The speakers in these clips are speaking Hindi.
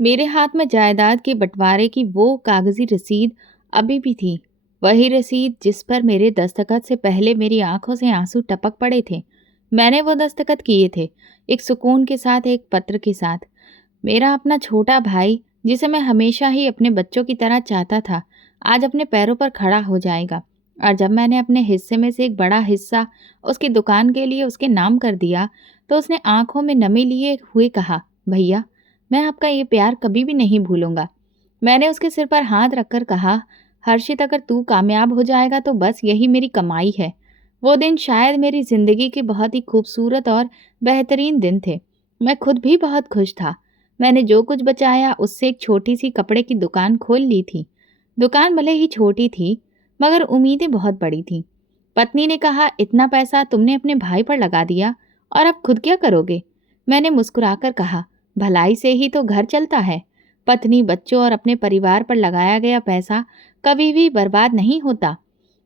मेरे हाथ में जायदाद के बंटवारे की वो कागजी रसीद अभी भी थी। वही रसीद जिस पर मेरे दस्तखत से पहले मेरी आंखों से आंसू टपक पड़े थे। मैंने वो दस्तखत किए थे, एक सुकून के साथ, एक पत्र के साथ। मेरा अपना छोटा भाई, जिसे मैं हमेशा ही अपने बच्चों की तरह चाहता था, आज अपने पैरों पर खड़ा हो जाएगा। और जब मैंने अपने हिस्से में से एक बड़ा हिस्सा उसकी दुकान के लिए उसके नाम कर दिया, तो उसने आंखों में नमी लिए हुए कहा, भैया, मैं आपका ये प्यार कभी भी नहीं भूलूंगा। मैंने उसके सिर पर हाथ रखकर कहा, हर्षित, अगर तू कामयाब हो जाएगा तो बस यही मेरी कमाई है। वो दिन शायद मेरी जिंदगी के बहुत ही खूबसूरत और बेहतरीन दिन थे। मैं खुद भी बहुत खुश था। मैंने जो कुछ बचाया उससे एक छोटी सी कपड़े की दुकान खोल ली थी। दुकान भले ही छोटी थी, मगर उम्मीदें बहुत बड़ी थीं। पत्नी ने कहा, इतना पैसा तुमने अपने भाई पर लगा दिया और अब खुद क्या करोगे? मैंने मुस्कुराकर कहा, भलाई से ही तो घर चलता है। पत्नी, बच्चों और अपने परिवार पर लगाया गया पैसा कभी भी बर्बाद नहीं होता।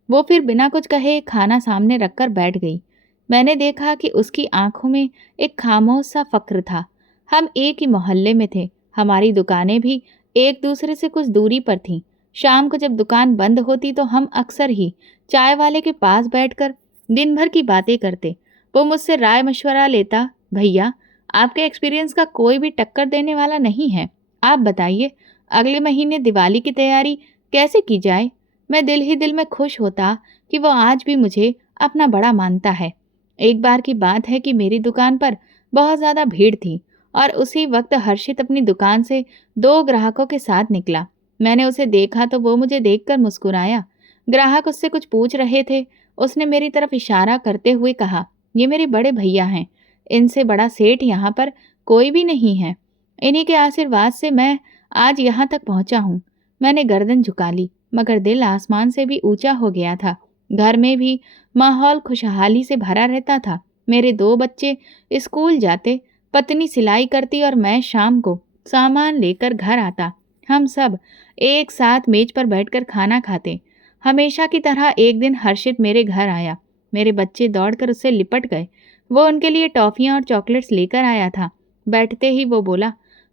वो फिर बिना कुछ कहे खाना सामने रखकर बैठ गई। मैंने देखा कि उसकी आंखों में एक खामोश सा फक्र था। हम एक ही मोहल्ले में थे। हमारी दुकानें भी एक दूसरे से कुछ दूरी पर थीं। शाम को जब दुकान बंद होती तो हम अक्सर ही चाय वाले के पास बैठकर दिन भर की बातें करते। वो मुझसे राय मशवरा लेता, भैया, आपके एक्सपीरियंस का कोई भी टक्कर देने वाला नहीं है। आप बताइए, अगले महीने दिवाली की तैयारी कैसे की जाए? मैं दिल ही दिल में खुश होता कि वो आज भी मुझे अपना बड़ा मानता है। एक बार की बात है कि मेरी दुकान पर बहुत ज़्यादा भीड़ थी और उसी वक्त हर्षित अपनी दुकान से दो ग्राहकों के साथ निकला। मैंने उसे देखा तो वो मुझे देखकर मुस्कुराया। ग्राहक उससे कुछ पूछ रहे थे। उसने मेरी तरफ इशारा करते हुए कहा, ये मेरे बड़े भैया हैं। इनसे बड़ा सेठ यहाँ पर कोई भी नहीं है। इन्हीं के आशीर्वाद से मैं आज यहाँ तक पहुँचा हूँ। मैंने गर्दन झुका ली, मगर दिल आसमान से भी ऊंचा हो गया था। घर में भी माहौल खुशहाली से भरा रहता था। मेरे दो बच्चे स्कूल जाते, पत्नी सिलाई करती और मैं शाम को सामान लेकर घर आता। हम सब एक साथ मेज पर बैठकर खाना खाते। हमेशा की तरह एक दिन हर्षित मेरे घर आया। मेरे बच्चे दौड़कर उससे लिपट गए। वो उनके लिए टॉफियाँ और चॉकलेट्स लेकर आया था। बैठते ही वो बोला,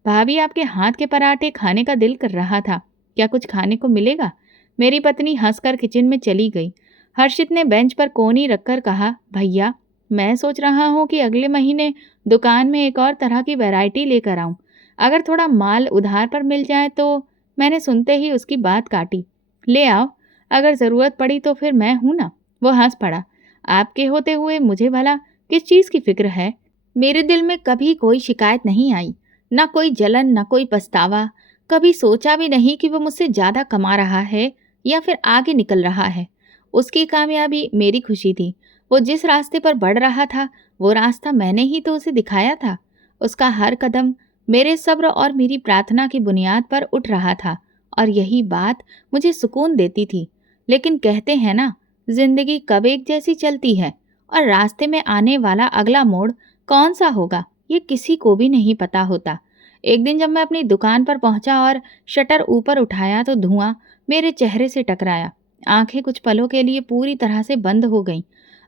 भाभी, आपके हाथ के पराठे खाने का दिल कर रहा था। क्या कुछ खाने को मिलेगा? मेरी पत्नी हंसकर किचन में चली गई। हर्षित ने बेंच पर कोनी रखकर कहा, भैया, मैं सोच रहा हूँ कि अगले महीने दुकान में एक और तरह की वैरायटी लेकर आऊँ। अगर थोड़ा माल उधार पर मिल जाए तो। मैंने सुनते ही उसकी बात काटी, ले आओ, अगर ज़रूरत पड़ी तो फिर मैं हूँ ना। वो हंस पड़ा, आपके होते हुए मुझे भला किस चीज़ की फिक्र है? मेरे दिल में कभी कोई शिकायत नहीं आई, ना कोई जलन, ना कोई पछतावा। कभी सोचा भी नहीं कि वो मुझसे ज़्यादा कमा रहा है या फिर आगे निकल रहा है। उसकी कामयाबी मेरी खुशी थी। वो जिस रास्ते पर बढ़ रहा था, वो रास्ता मैंने ही तो उसे दिखाया था। उसका हर कदम मेरे सब्र और मेरी प्रार्थना की बुनियाद पर उठ रहा था और यही बात मुझे सुकून देती थी। लेकिन कहते हैं ना, जिंदगी कब एक जैसी चलती है और रास्ते में आने वाला अगला मोड़ कौन सा होगा, ये किसी को भी नहीं पता होता। एक दिन जब मैं अपनी दुकान पर पहुंचा और शटर ऊपर उठाया तो धुआं मेरे चेहरे से टकराया। आंखें कुछ पलों के लिए पूरी तरह से बंद हो गईं।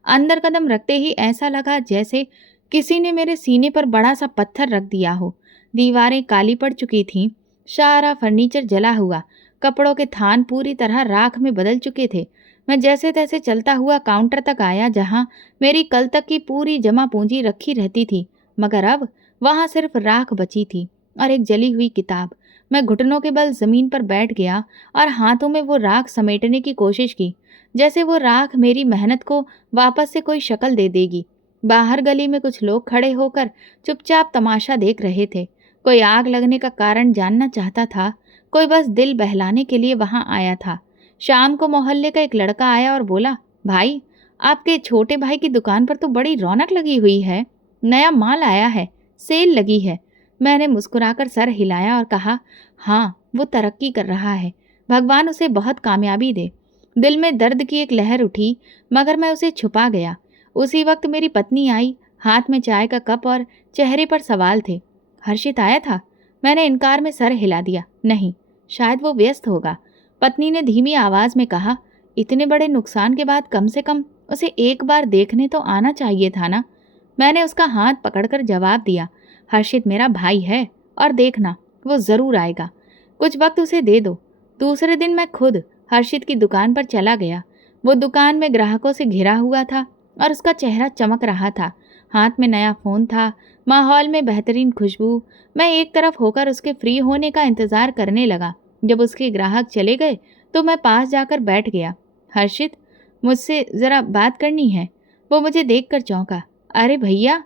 अंदर कदम रखते ही ऐसा लगा जैसे किसी ने मेरे सीने पर बड़ा सा पत्थर रख दिया हो। दीवारें काली पड़ चुकी थीं, सारा फर्नीचर जला हुआ, कपड़ों के थान पूरी तरह राख में बदल चुके थे। मैं जैसे तैसे चलता हुआ काउंटर तक आया जहां मेरी कल तक की पूरी जमा पूंजी रखी रहती थी, मगर अब वहां सिर्फ राख बची थी और एक जली हुई किताब। मैं घुटनों के बल जमीन पर बैठ गया और हाथों में वो राख समेटने की कोशिश की, जैसे वो राख मेरी मेहनत को वापस से कोई शक्ल दे देगी। बाहर गली में कुछ लोग खड़े होकर चुपचाप तमाशा देख रहे थे। कोई आग लगने का कारण जानना चाहता था, कोई बस दिल बहलाने के लिए वहां आया था। शाम को मोहल्ले का एक लड़का आया और बोला, भाई, आपके छोटे भाई की दुकान पर तो बड़ी रौनक लगी हुई है। नया माल आया है, सेल लगी है। मैंने मुस्कुराकर सर हिलाया और कहा, हाँ, वो तरक्की कर रहा है। भगवान उसे बहुत कामयाबी दे। दिल में दर्द की एक लहर उठी, मगर मैं उसे छुपा गया। उसी वक्त मेरी पत्नी आई, हाथ में चाय का कप और चेहरे पर सवाल थे। हर्षित आया था? मैंने इनकार में सर हिला दिया, नहीं, शायद वो व्यस्त होगा। पत्नी ने धीमी आवाज में कहा, इतने बड़े नुकसान के बाद कम से कम उसे एक बार देखने तो आना चाहिए था ना। मैंने उसका हाथ पकड़कर जवाब दिया, हर्षित मेरा भाई है और देखना, वो ज़रूर आएगा। कुछ वक्त उसे दे दो। दूसरे दिन मैं खुद हर्षित की दुकान पर चला गया। वो दुकान में ग्राहकों से घिरा हुआ था और उसका चेहरा चमक रहा था। हाथ में नया फ़ोन था, माहौल में बेहतरीन खुशबू। मैं एक तरफ होकर उसके फ्री होने का इंतज़ार करने लगा। जब उसके ग्राहक चले गए तो मैं पास जाकर बैठ गया। हर्षित, मुझसे ज़रा बात करनी है। वो मुझे देखकर चौंका। अरे भैया,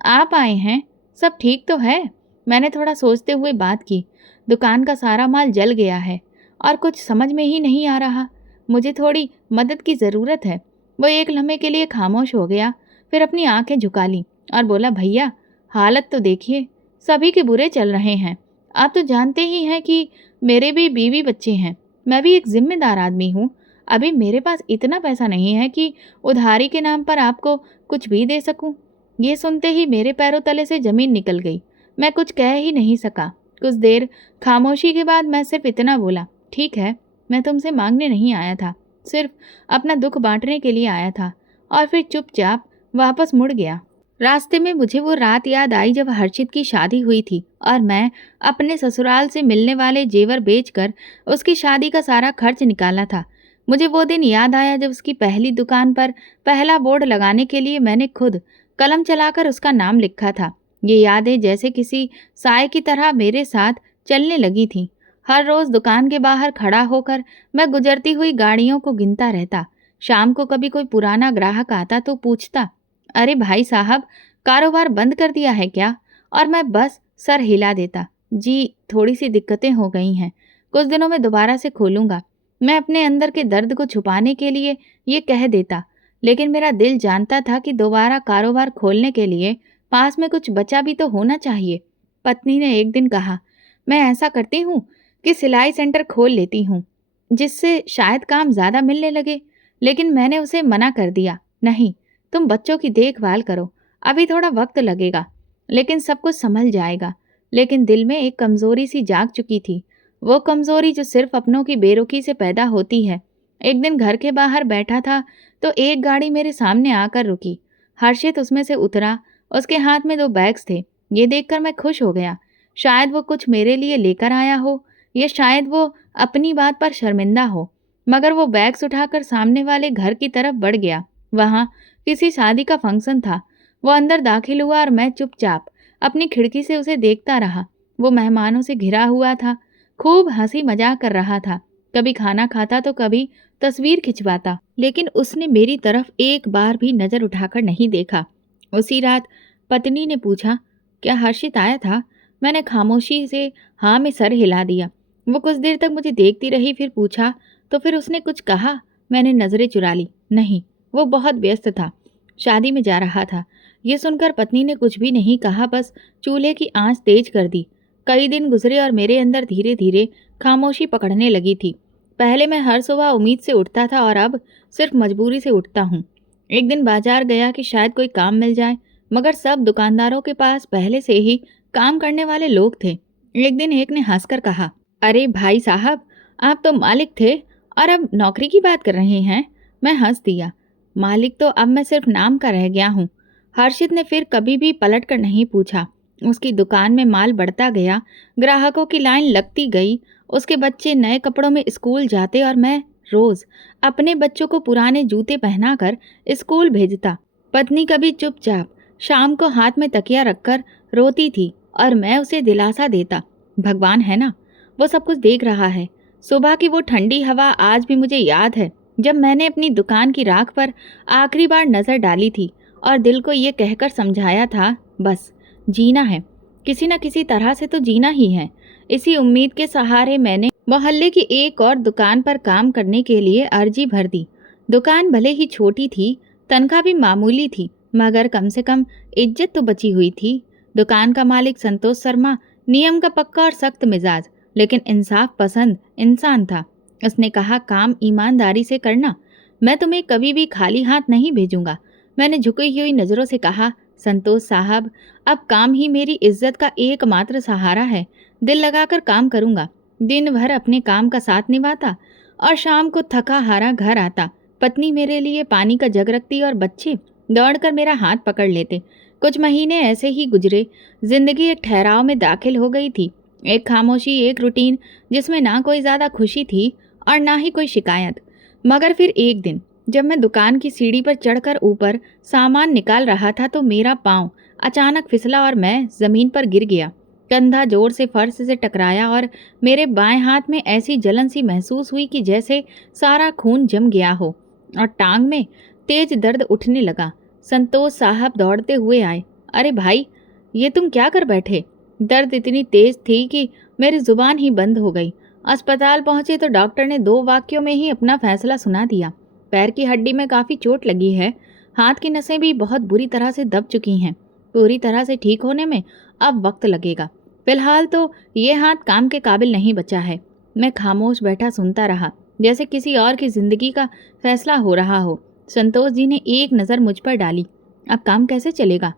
आप आए हैं, सब ठीक तो है? मैंने थोड़ा सोचते हुए बात की। दुकान का सारा माल जल गया है और कुछ समझ में ही नहीं आ रहा। मुझे थोड़ी मदद की ज़रूरत है। वो एक लम्हे के लिए खामोश हो गया, फिर अपनी आंखें झुका लीं और बोला, भैया हालत तो देखिए, सभी के बुरे चल रहे हैं। आप तो जानते ही हैं कि मेरे भी बीवी बच्चे हैं। मैं भी एक जिम्मेदार आदमी हूँ। अभी मेरे पास इतना पैसा नहीं है कि उधारी के नाम पर आपको कुछ भी दे सकूं। ये सुनते ही मेरे पैरों तले से ज़मीन निकल गई। मैं कुछ कह ही नहीं सका। कुछ देर खामोशी के बाद मैं सिर्फ इतना बोला, ठीक है, मैं तुमसे मांगने नहीं आया था, सिर्फ अपना दुख बांटने के लिए आया था। और फिर चुपचाप वापस मुड़ गया। रास्ते में मुझे वो रात याद आई जब हर्षित की शादी हुई थी और मैं अपने ससुराल से मिलने वाले जेवर बेचकर उसकी शादी का सारा खर्च निकाला था। मुझे वो दिन याद आया जब उसकी पहली दुकान पर पहला बोर्ड लगाने के लिए मैंने खुद कलम चलाकर उसका नाम लिखा था। ये यादें जैसे किसी साए की तरह मेरे साथ चलने लगी थीं। हर रोज़ दुकान के बाहर खड़ा होकर मैं गुजरती हुई गाड़ियों को गिनता रहता। शाम को कभी कोई पुराना ग्राहक आता तो पूछता, अरे भाई साहब, कारोबार बंद कर दिया है क्या? और मैं बस सर हिला देता, जी थोड़ी सी दिक्कतें हो गई हैं, कुछ दिनों में दोबारा से खोलूँगा। मैं अपने अंदर के दर्द को छुपाने के लिए ये कह देता, लेकिन मेरा दिल जानता था कि दोबारा कारोबार खोलने के लिए पास में कुछ बचा भी तो होना चाहिए। पत्नी ने एक दिन कहा, मैं ऐसा करती हूँ कि सिलाई सेंटर खोल लेती हूँ, जिससे शायद काम ज़्यादा मिलने लगे। लेकिन मैंने उसे मना कर दिया, नहीं, तुम बच्चों की देखभाल करो, अभी थोड़ा वक्त लगेगा, लेकिन सब कुछ संभल जाएगा। लेकिन दिल में एक कमज़ोरी सी जाग चुकी थी, वो कमज़ोरी जो सिर्फ अपनों की बेरुखी से पैदा होती है। एक दिन घर के बाहर बैठा था तो एक गाड़ी मेरे सामने आकर रुकी। हर्षित उसमें से उतरा। उसके हाथ में 2 बैग्स थे। ये देखकर मैं खुश हो गया। शायद वो कुछ मेरे लिए लेकर आया हो, या शायद वो अपनी बात पर शर्मिंदा हो। मगर वो बैग्स उठाकर सामने वाले घर की तरफ बढ़ गया। वहाँ किसी शादी का फंक्शन था। वो अंदर दाखिल हुआ और मैं चुपचाप अपनी खिड़की से उसे देखता रहा। वो मेहमानों से घिरा हुआ था, खूब हंसी मजाक कर रहा था। कभी खाना खाता तो कभी तस्वीर खिंचवाता, लेकिन उसने मेरी तरफ एक बार भी नज़र उठाकर नहीं देखा। उसी रात पत्नी ने पूछा, क्या हर्षित आया था? मैंने खामोशी से हाँ में सर हिला दिया। वो कुछ देर तक मुझे देखती रही, फिर पूछा, तो फिर उसने कुछ कहा? मैंने नज़रें चुरा ली। नहीं, वो बहुत व्यस्त था, शादी में जा रहा था। ये सुनकर पत्नी ने कुछ भी नहीं कहा, बस चूल्हे की आंच तेज कर दी। कई दिन गुजरे और मेरे अंदर धीरे धीरे खामोशी पकड़ने लगी थी। पहले मैं हर सुबह उम्मीद से उठता था और अब सिर्फ मजबूरी से उठता हूँ। एक दिन बाजार गया कि शायद कोई काम मिल जाए, मगर सब दुकानदारों के पास पहले से ही काम करने वाले लोग थे। एक दिन एक ने हंसकर कहा, अरे भाई साहब, आप तो मालिक थे और अब नौकरी की बात कर रहे हैं। मैं हंस दिया, मालिक तो अब मैं सिर्फ नाम का रह गया हूँ। हर्षित ने फिर कभी भी पलट कर नहीं पूछा। उसकी दुकान में माल बढ़ता गया, ग्राहकों की लाइन लगती गई। उसके बच्चे नए कपड़ों में स्कूल जाते और मैं रोज अपने बच्चों को पुराने जूते पहनाकर स्कूल भेजता। पत्नी कभी चुपचाप शाम को हाथ में तकिया रखकर रोती थी और मैं उसे दिलासा देता, भगवान है ना, वो सब कुछ देख रहा है। सुबह की वो ठंडी हवा आज भी मुझे याद है, जब मैंने अपनी दुकान की राख पर आखिरी बार नज़र डाली थी और दिल को ये कहकर समझाया था, बस जीना है, किसी न किसी तरह से तो जीना ही है। इसी उम्मीद के सहारे मैंने मोहल्ले की एक और दुकान पर काम करने के लिए अर्जी भर दी। दुकान भले ही छोटी थी, तनख्वाह भी मामूली थी, मगर कम से कम इज्जत तो बची हुई थी। दुकान का मालिक संतोष शर्मा नियम का पक्का और सख्त मिजाज, लेकिन इंसाफ पसंद इंसान था। उसने कहा, काम ईमानदारी से करना, मैं तुम्हें कभी भी खाली हाथ नहीं भेजूंगा। मैंने झुकी हुई नज़रों से कहा, संतोष साहब, अब काम ही मेरी इज्जत का एकमात्र सहारा है। दिल लगाकर काम करूंगा। दिन भर अपने काम का साथ निभाता और शाम को थका हारा घर आता। पत्नी मेरे लिए पानी का जग रखती और बच्चे दौड़कर मेरा हाथ पकड़ लेते। कुछ महीने ऐसे ही गुजरे। जिंदगी एक ठहराव में दाखिल हो गई थी। एक खामोशी, एक रूटीन जिसमें ना कोई ज़्यादा खुशी थी और ना ही कोई शिकायत। मगर फिर एक दिन जब मैं दुकान की सीढ़ी पर चढ़कर ऊपर सामान निकाल रहा था तो मेरा पाँव अचानक फिसला और मैं ज़मीन पर गिर गया। कंधा जोर से फर्श से टकराया और मेरे बाएं हाथ में ऐसी जलन सी महसूस हुई कि जैसे सारा खून जम गया हो और टांग में तेज दर्द उठने लगा। संतोष साहब दौड़ते हुए आए। अरे भाई, ये तुम क्या कर बैठे? दर्द इतनी तेज थी कि मेरी जुबान ही बंद हो गई। अस्पताल पहुंचे तो डॉक्टर ने 2 वाक्यों में ही अपना फैसला सुना दिया। पैर की हड्डी में काफ़ी चोट लगी है। हाथ की नसें भी बहुत बुरी तरह से दब चुकी हैं। पूरी तरह से ठीक होने में अब वक्त लगेगा। फिलहाल तो ये हाथ काम के काबिल नहीं बचा है। मैं खामोश बैठा सुनता रहा, जैसे किसी और की जिंदगी का फैसला हो रहा हो। संतोष जी ने एक नज़र मुझ पर डाली। अब काम कैसे चलेगा?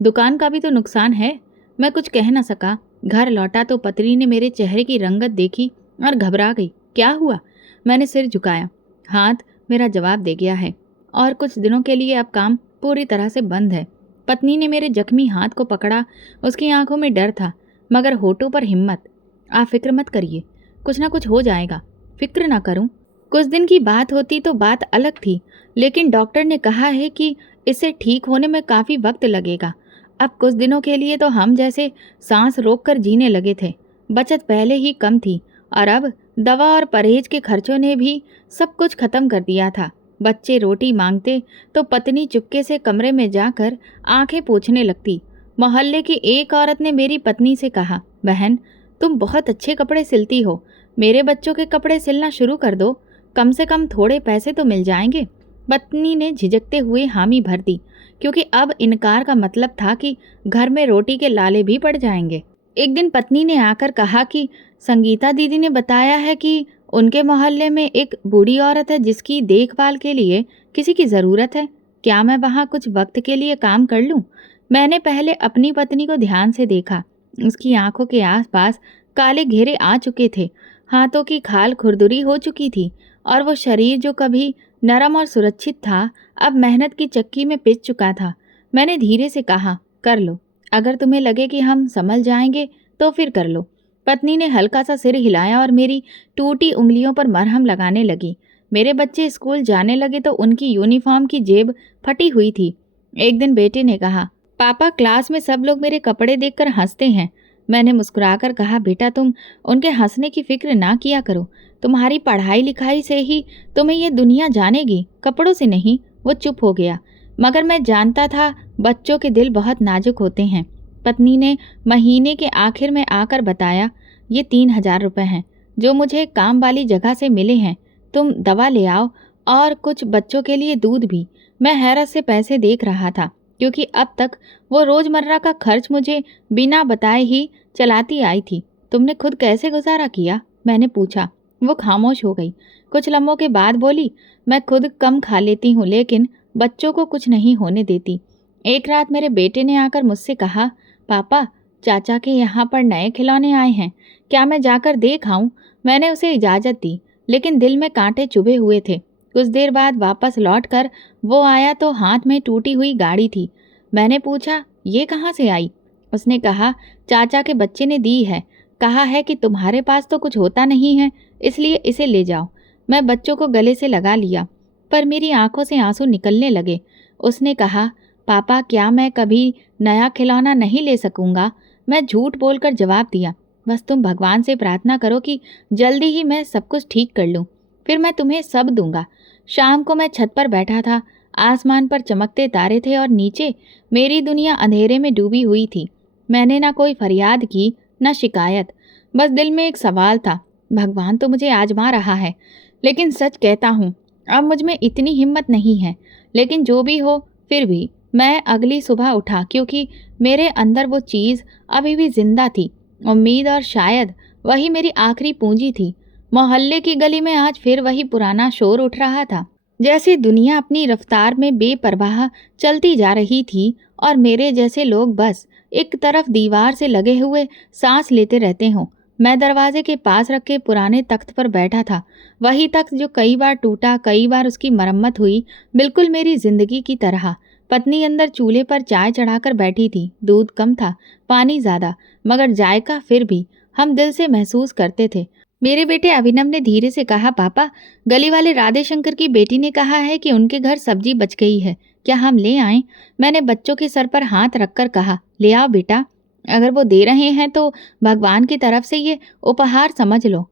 दुकान का भी तो नुकसान है। मैं कुछ कह न सका। घर लौटा तो पत्नी ने मेरे चेहरे की रंगत देखी और घबरा गई। क्या हुआ? मैंने सिर झुकाया। हाथ मेरा जवाब दे गया है और कुछ दिनों के लिए अब काम पूरी तरह से बंद है। पत्नी ने मेरे जख्मी हाथ को पकड़ा। उसकी आंखों में डर था मगर होठों पर हिम्मत। आप फिक्र मत करिए, कुछ ना कुछ हो जाएगा। फिक्र ना करूं? कुछ दिन की बात होती तो बात अलग थी, लेकिन डॉक्टर ने कहा है कि इसे ठीक होने में काफ़ी वक्त लगेगा। अब कुछ दिनों के लिए तो हम जैसे सांस रोककर जीने लगे थे। बचत पहले ही कम थी और अब दवा और परहेज के खर्चों ने भी सब कुछ खत्म कर दिया था। बच्चे रोटी मांगते तो पत्नी चुपके से कमरे में जाकर आंखें पोंछने लगती। मोहल्ले की एक औरत ने मेरी पत्नी से कहा, बहन, तुम बहुत अच्छे कपड़े सिलती हो, मेरे बच्चों के कपड़े सिलना शुरू कर दो, कम से कम थोड़े पैसे तो मिल जाएंगे। पत्नी ने झिझकते हुए हामी भर दी, क्योंकि अब इनकार का मतलब था कि घर में रोटी के लाले भी पड़ जाएंगे। एक दिन पत्नी ने आकर कहा कि संगीता दीदी ने बताया है कि उनके मोहल्ले में एक बूढ़ी औरत है जिसकी देखभाल के लिए किसी की ज़रूरत है। क्या मैं वहाँ कुछ वक्त के लिए काम कर लूँ? मैंने पहले अपनी पत्नी को ध्यान से देखा। उसकी आंखों के आसपास काले घेरे आ चुके थे, हाथों की खाल खुरदुरी हो चुकी थी और वो शरीर जो कभी नरम और सुरक्षित था अब मेहनत की चक्की में पिस चुका था। मैंने धीरे से कहा, कर लो, अगर तुम्हें लगे कि हम संभल जाएंगे तो फिर कर लो। पत्नी ने हल्का सा सिर हिलाया और मेरी टूटी उंगलियों पर मरहम लगाने लगी। मेरे बच्चे स्कूल जाने लगे तो उनकी यूनिफॉर्म की जेब फटी हुई थी। एक दिन बेटे ने कहा, पापा, क्लास में सब लोग मेरे कपड़े देखकर हंसते हैं। मैंने मुस्कुराकर कहा, बेटा, तुम उनके हंसने की फिक्र ना किया करो। तुम्हारी पढ़ाई लिखाई से ही तुम्हें ये दुनिया जानेगी, कपड़ों से नहीं। वो चुप हो गया, मगर मैं जानता था बच्चों के दिल बहुत नाजुक होते हैं। पत्नी ने महीने के आखिर में आकर बताया, ये 3,000 रुपये हैं जो मुझे काम वाली जगह से मिले हैं। तुम दवा ले आओ और कुछ बच्चों के लिए दूध भी। मैं हैरत से पैसे देख रहा था, क्योंकि अब तक वो रोज़मर्रा का खर्च मुझे बिना बताए ही चलाती आई थी। तुमने खुद कैसे गुजारा किया? मैंने पूछा। वो खामोश हो गई। कुछ लम्हों के बाद बोली, मैं खुद कम खा लेती हूँ लेकिन बच्चों को कुछ नहीं होने देती। एक रात मेरे बेटे ने आकर मुझसे कहा, पापा, चाचा के यहाँ पर नए खिलौने आए हैं, क्या मैं जाकर देख आऊँ? मैंने उसे इजाज़त दी, लेकिन दिल में कांटे चुभे हुए थे। कुछ देर बाद वापस लौटकर वो आया तो हाथ में टूटी हुई गाड़ी थी। मैंने पूछा, ये कहाँ से आई? उसने कहा, चाचा के बच्चे ने दी है, कहा है कि तुम्हारे पास तो कुछ होता नहीं है, इसलिए इसे ले जाओ। मैं बच्चों को गले से लगा लिया, पर मेरी आंखों से आंसू निकलने लगे। उसने कहा, पापा, क्या मैं कभी नया खिलौना नहीं ले सकूंगा? मैं झूठ बोलकर जवाब दिया, बस तुम भगवान से प्रार्थना करो कि जल्दी ही मैं सब कुछ ठीक कर लूँ, फिर मैं तुम्हें सब दूंगा। शाम को मैं छत पर बैठा था। आसमान पर चमकते तारे थे और नीचे मेरी दुनिया अंधेरे में डूबी हुई थी। मैंने ना कोई फरियाद की, ना शिकायत, बस दिल में एक सवाल था, भगवान तो मुझे आजमा रहा है, लेकिन सच कहता हूँ अब मुझ में इतनी हिम्मत नहीं है। लेकिन जो भी हो, फिर भी मैं अगली सुबह उठा, क्योंकि मेरे अंदर वो चीज़ अभी भी जिंदा थी, उम्मीद, और शायद वही मेरी आखिरी पूंजी थी। मोहल्ले की गली में आज फिर वही पुराना शोर उठ रहा था, जैसे दुनिया अपनी रफ्तार में बेपरवाह चलती जा रही थी और मेरे जैसे लोग बस एक तरफ दीवार से लगे हुए सांस लेते रहते हों। मैं दरवाजे के पास रखे पुराने तख्त पर बैठा था, वही तख्त जो कई बार टूटा, कई बार उसकी मरम्मत हुई, बिल्कुल मेरी जिंदगी की तरह। पत्नी अंदर चूल्हे पर चाय चढ़ाकर बैठी थी। दूध कम था, पानी ज़्यादा, मगर जायका फिर भी हम दिल से महसूस करते थे। मेरे बेटे अभिनव ने धीरे से कहा, पापा, गली वाले राधे शंकर की बेटी ने कहा है कि उनके घर सब्जी बच गई है, क्या हम ले आएं? मैंने बच्चों के सर पर हाथ रखकर कहा, ले आओ बेटा, अगर वो दे रहे हैं तो भगवान की तरफ से ये उपहार समझ लो।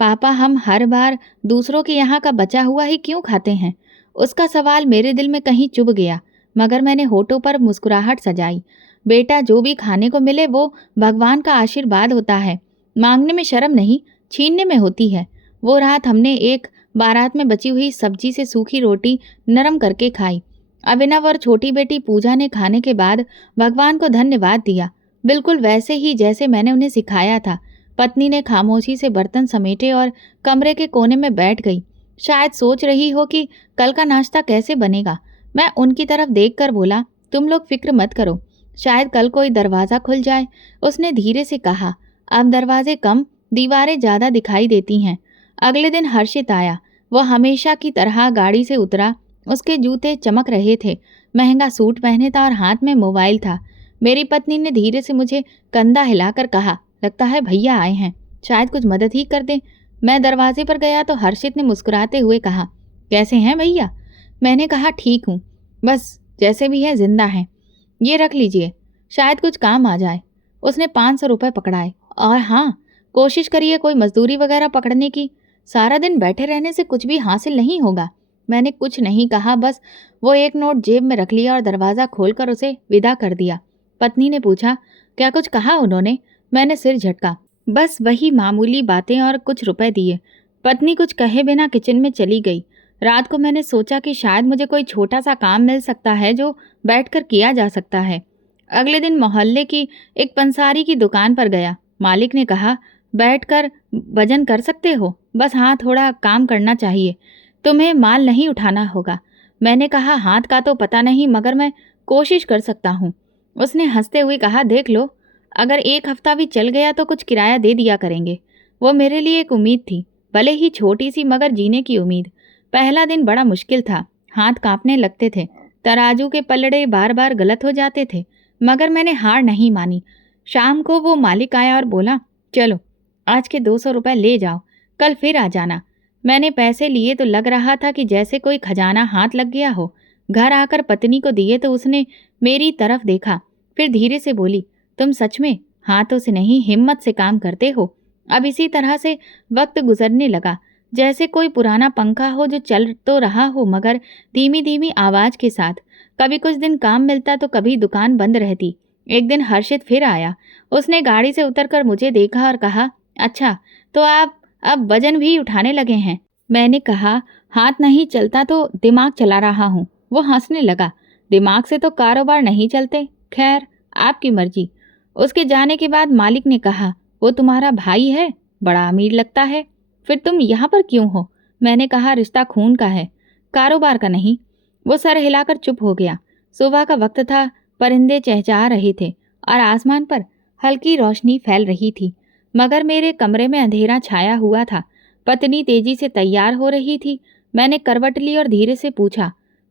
पापा, हम हर बार दूसरों के यहाँ का बचा हुआ ही क्यों खाते हैं? उसका सवाल मेरे दिल में कहीं चुभ गया, मगर मैंने होठों पर मुस्कुराहट सजाई। बेटा, जो भी खाने को मिले वो भगवान का आशीर्वाद होता है। मांगने में शर्म नहीं, छीनने में होती है। वो रात हमने एक बारात में बची हुई सब्जी से सूखी रोटी नरम करके खाई। अभिनव और छोटी बेटी पूजा ने खाने के बाद भगवान को धन्यवाद दिया, बिल्कुल वैसे ही जैसे मैंने उन्हें सिखाया था। पत्नी ने खामोशी से बर्तन समेटे और कमरे के कोने में बैठ गई। शायद सोच रही हो कि कल का नाश्ता कैसे बनेगा। मैं उनकी तरफ देखकर बोला, तुम लोग फिक्र मत करो, शायद कल कोई दरवाज़ा खुल जाए। उसने धीरे से कहा, अब दरवाजे कम, दीवारें ज़्यादा दिखाई देती हैं। अगले दिन हर्षित आया। वह हमेशा की तरह गाड़ी से उतरा। उसके जूते चमक रहे थे, महंगा सूट पहने था और हाथ में मोबाइल था। मेरी पत्नी ने धीरे से मुझे कंधा हिलाकर कहा, लगता है भैया आए हैं, शायद कुछ मदद ही कर दें। मैं दरवाजे पर गया तो हर्षित ने मुस्कुराते हुए कहा, कैसे हैं भैया? मैंने कहा, ठीक हूँ, बस जैसे भी है जिंदा हैं। ये रख लीजिए, शायद कुछ काम आ जाए। उसने 500 रुपये पकड़ाए। और हाँ, कोशिश करिए कोई मजदूरी वगैरह पकड़ने की, सारा दिन बैठे रहने से कुछ भी हासिल नहीं होगा। मैंने कुछ नहीं कहा, बस वो एक नोट जेब में रख लिया और दरवाज़ा खोलकर उसे विदा कर दिया। पत्नी ने पूछा, क्या कुछ कहा उन्होंने? मैंने सिर झटका, बस वही मामूली बातें और कुछ रुपए दिए। पत्नी कुछ कहे बिना किचन में चली गई। रात को मैंने सोचा कि शायद मुझे कोई छोटा सा काम मिल सकता है जो बैठकर किया जा सकता है। अगले दिन मोहल्ले की एक पंसारी की दुकान पर गया। मालिक ने कहा, बैठकर वजन कर सकते हो, बस हाँ थोड़ा काम करना चाहिए, तुम्हें माल नहीं उठाना होगा। मैंने कहा, हाथ का तो पता नहीं मगर मैं कोशिश कर सकता हूँ। उसने हंसते हुए कहा, देख लो, अगर एक हफ्ता भी चल गया तो कुछ किराया दे दिया करेंगे। वो मेरे लिए एक उम्मीद थी, भले ही छोटी सी मगर जीने की उम्मीद। पहला दिन बड़ा मुश्किल था, हाथ कांपने लगते थे, तराजू के पलड़े बार बार गलत हो जाते थे, मगर मैंने हार नहीं मानी। शाम को वो मालिक आया और बोला, चलो आज के 200 रुपये ले जाओ, कल फिर आ जाना। मैंने पैसे लिए तो लग रहा था कि जैसे कोई खजाना हाथ लग गया हो। घर आकर पत्नी को दिए तो उसने मेरी तरफ देखा, फिर धीरे से बोली, तुम सच में हाथों से नहीं हिम्मत से काम करते हो। अब इसी तरह से वक्त गुजरने लगा, जैसे कोई पुराना पंखा हो जो चल तो रहा हो मगर धीमी धीमी आवाज के साथ। कभी कुछ दिन काम मिलता तो कभी दुकान बंद रहती। एक दिन हर्षित फिर आया। उसने गाड़ी से उतरकर मुझे देखा और कहा, अच्छा तो आप अब वजन भी उठाने लगे हैं? मैंने कहा, हाथ नहीं चलता तो दिमाग चला रहा हूँ। वो हंसने लगा, दिमाग से तो कारोबार नहीं चलते, खैर आपकी मर्जी। उसके जाने के बाद मालिक ने कहा, वो तुम्हारा भाई है, बड़ा अमीर लगता है, फिर तुम यहाँ पर क्यों हो? मैंने कहा, रिश्ता खून का है, कारोबार का नहीं। वो सर हिलाकर चुप हो गया। सुबह का वक्त था, परिंदे चहचहा रहे थे और आसमान पर हल्की रोशनी फैल रही थी, मगर मेरे कमरे में अंधेरा छाया हुआ था। पत्नी तेजी से तैयार हो रही थी। मैंने करवट ली और धीरे से पूछा,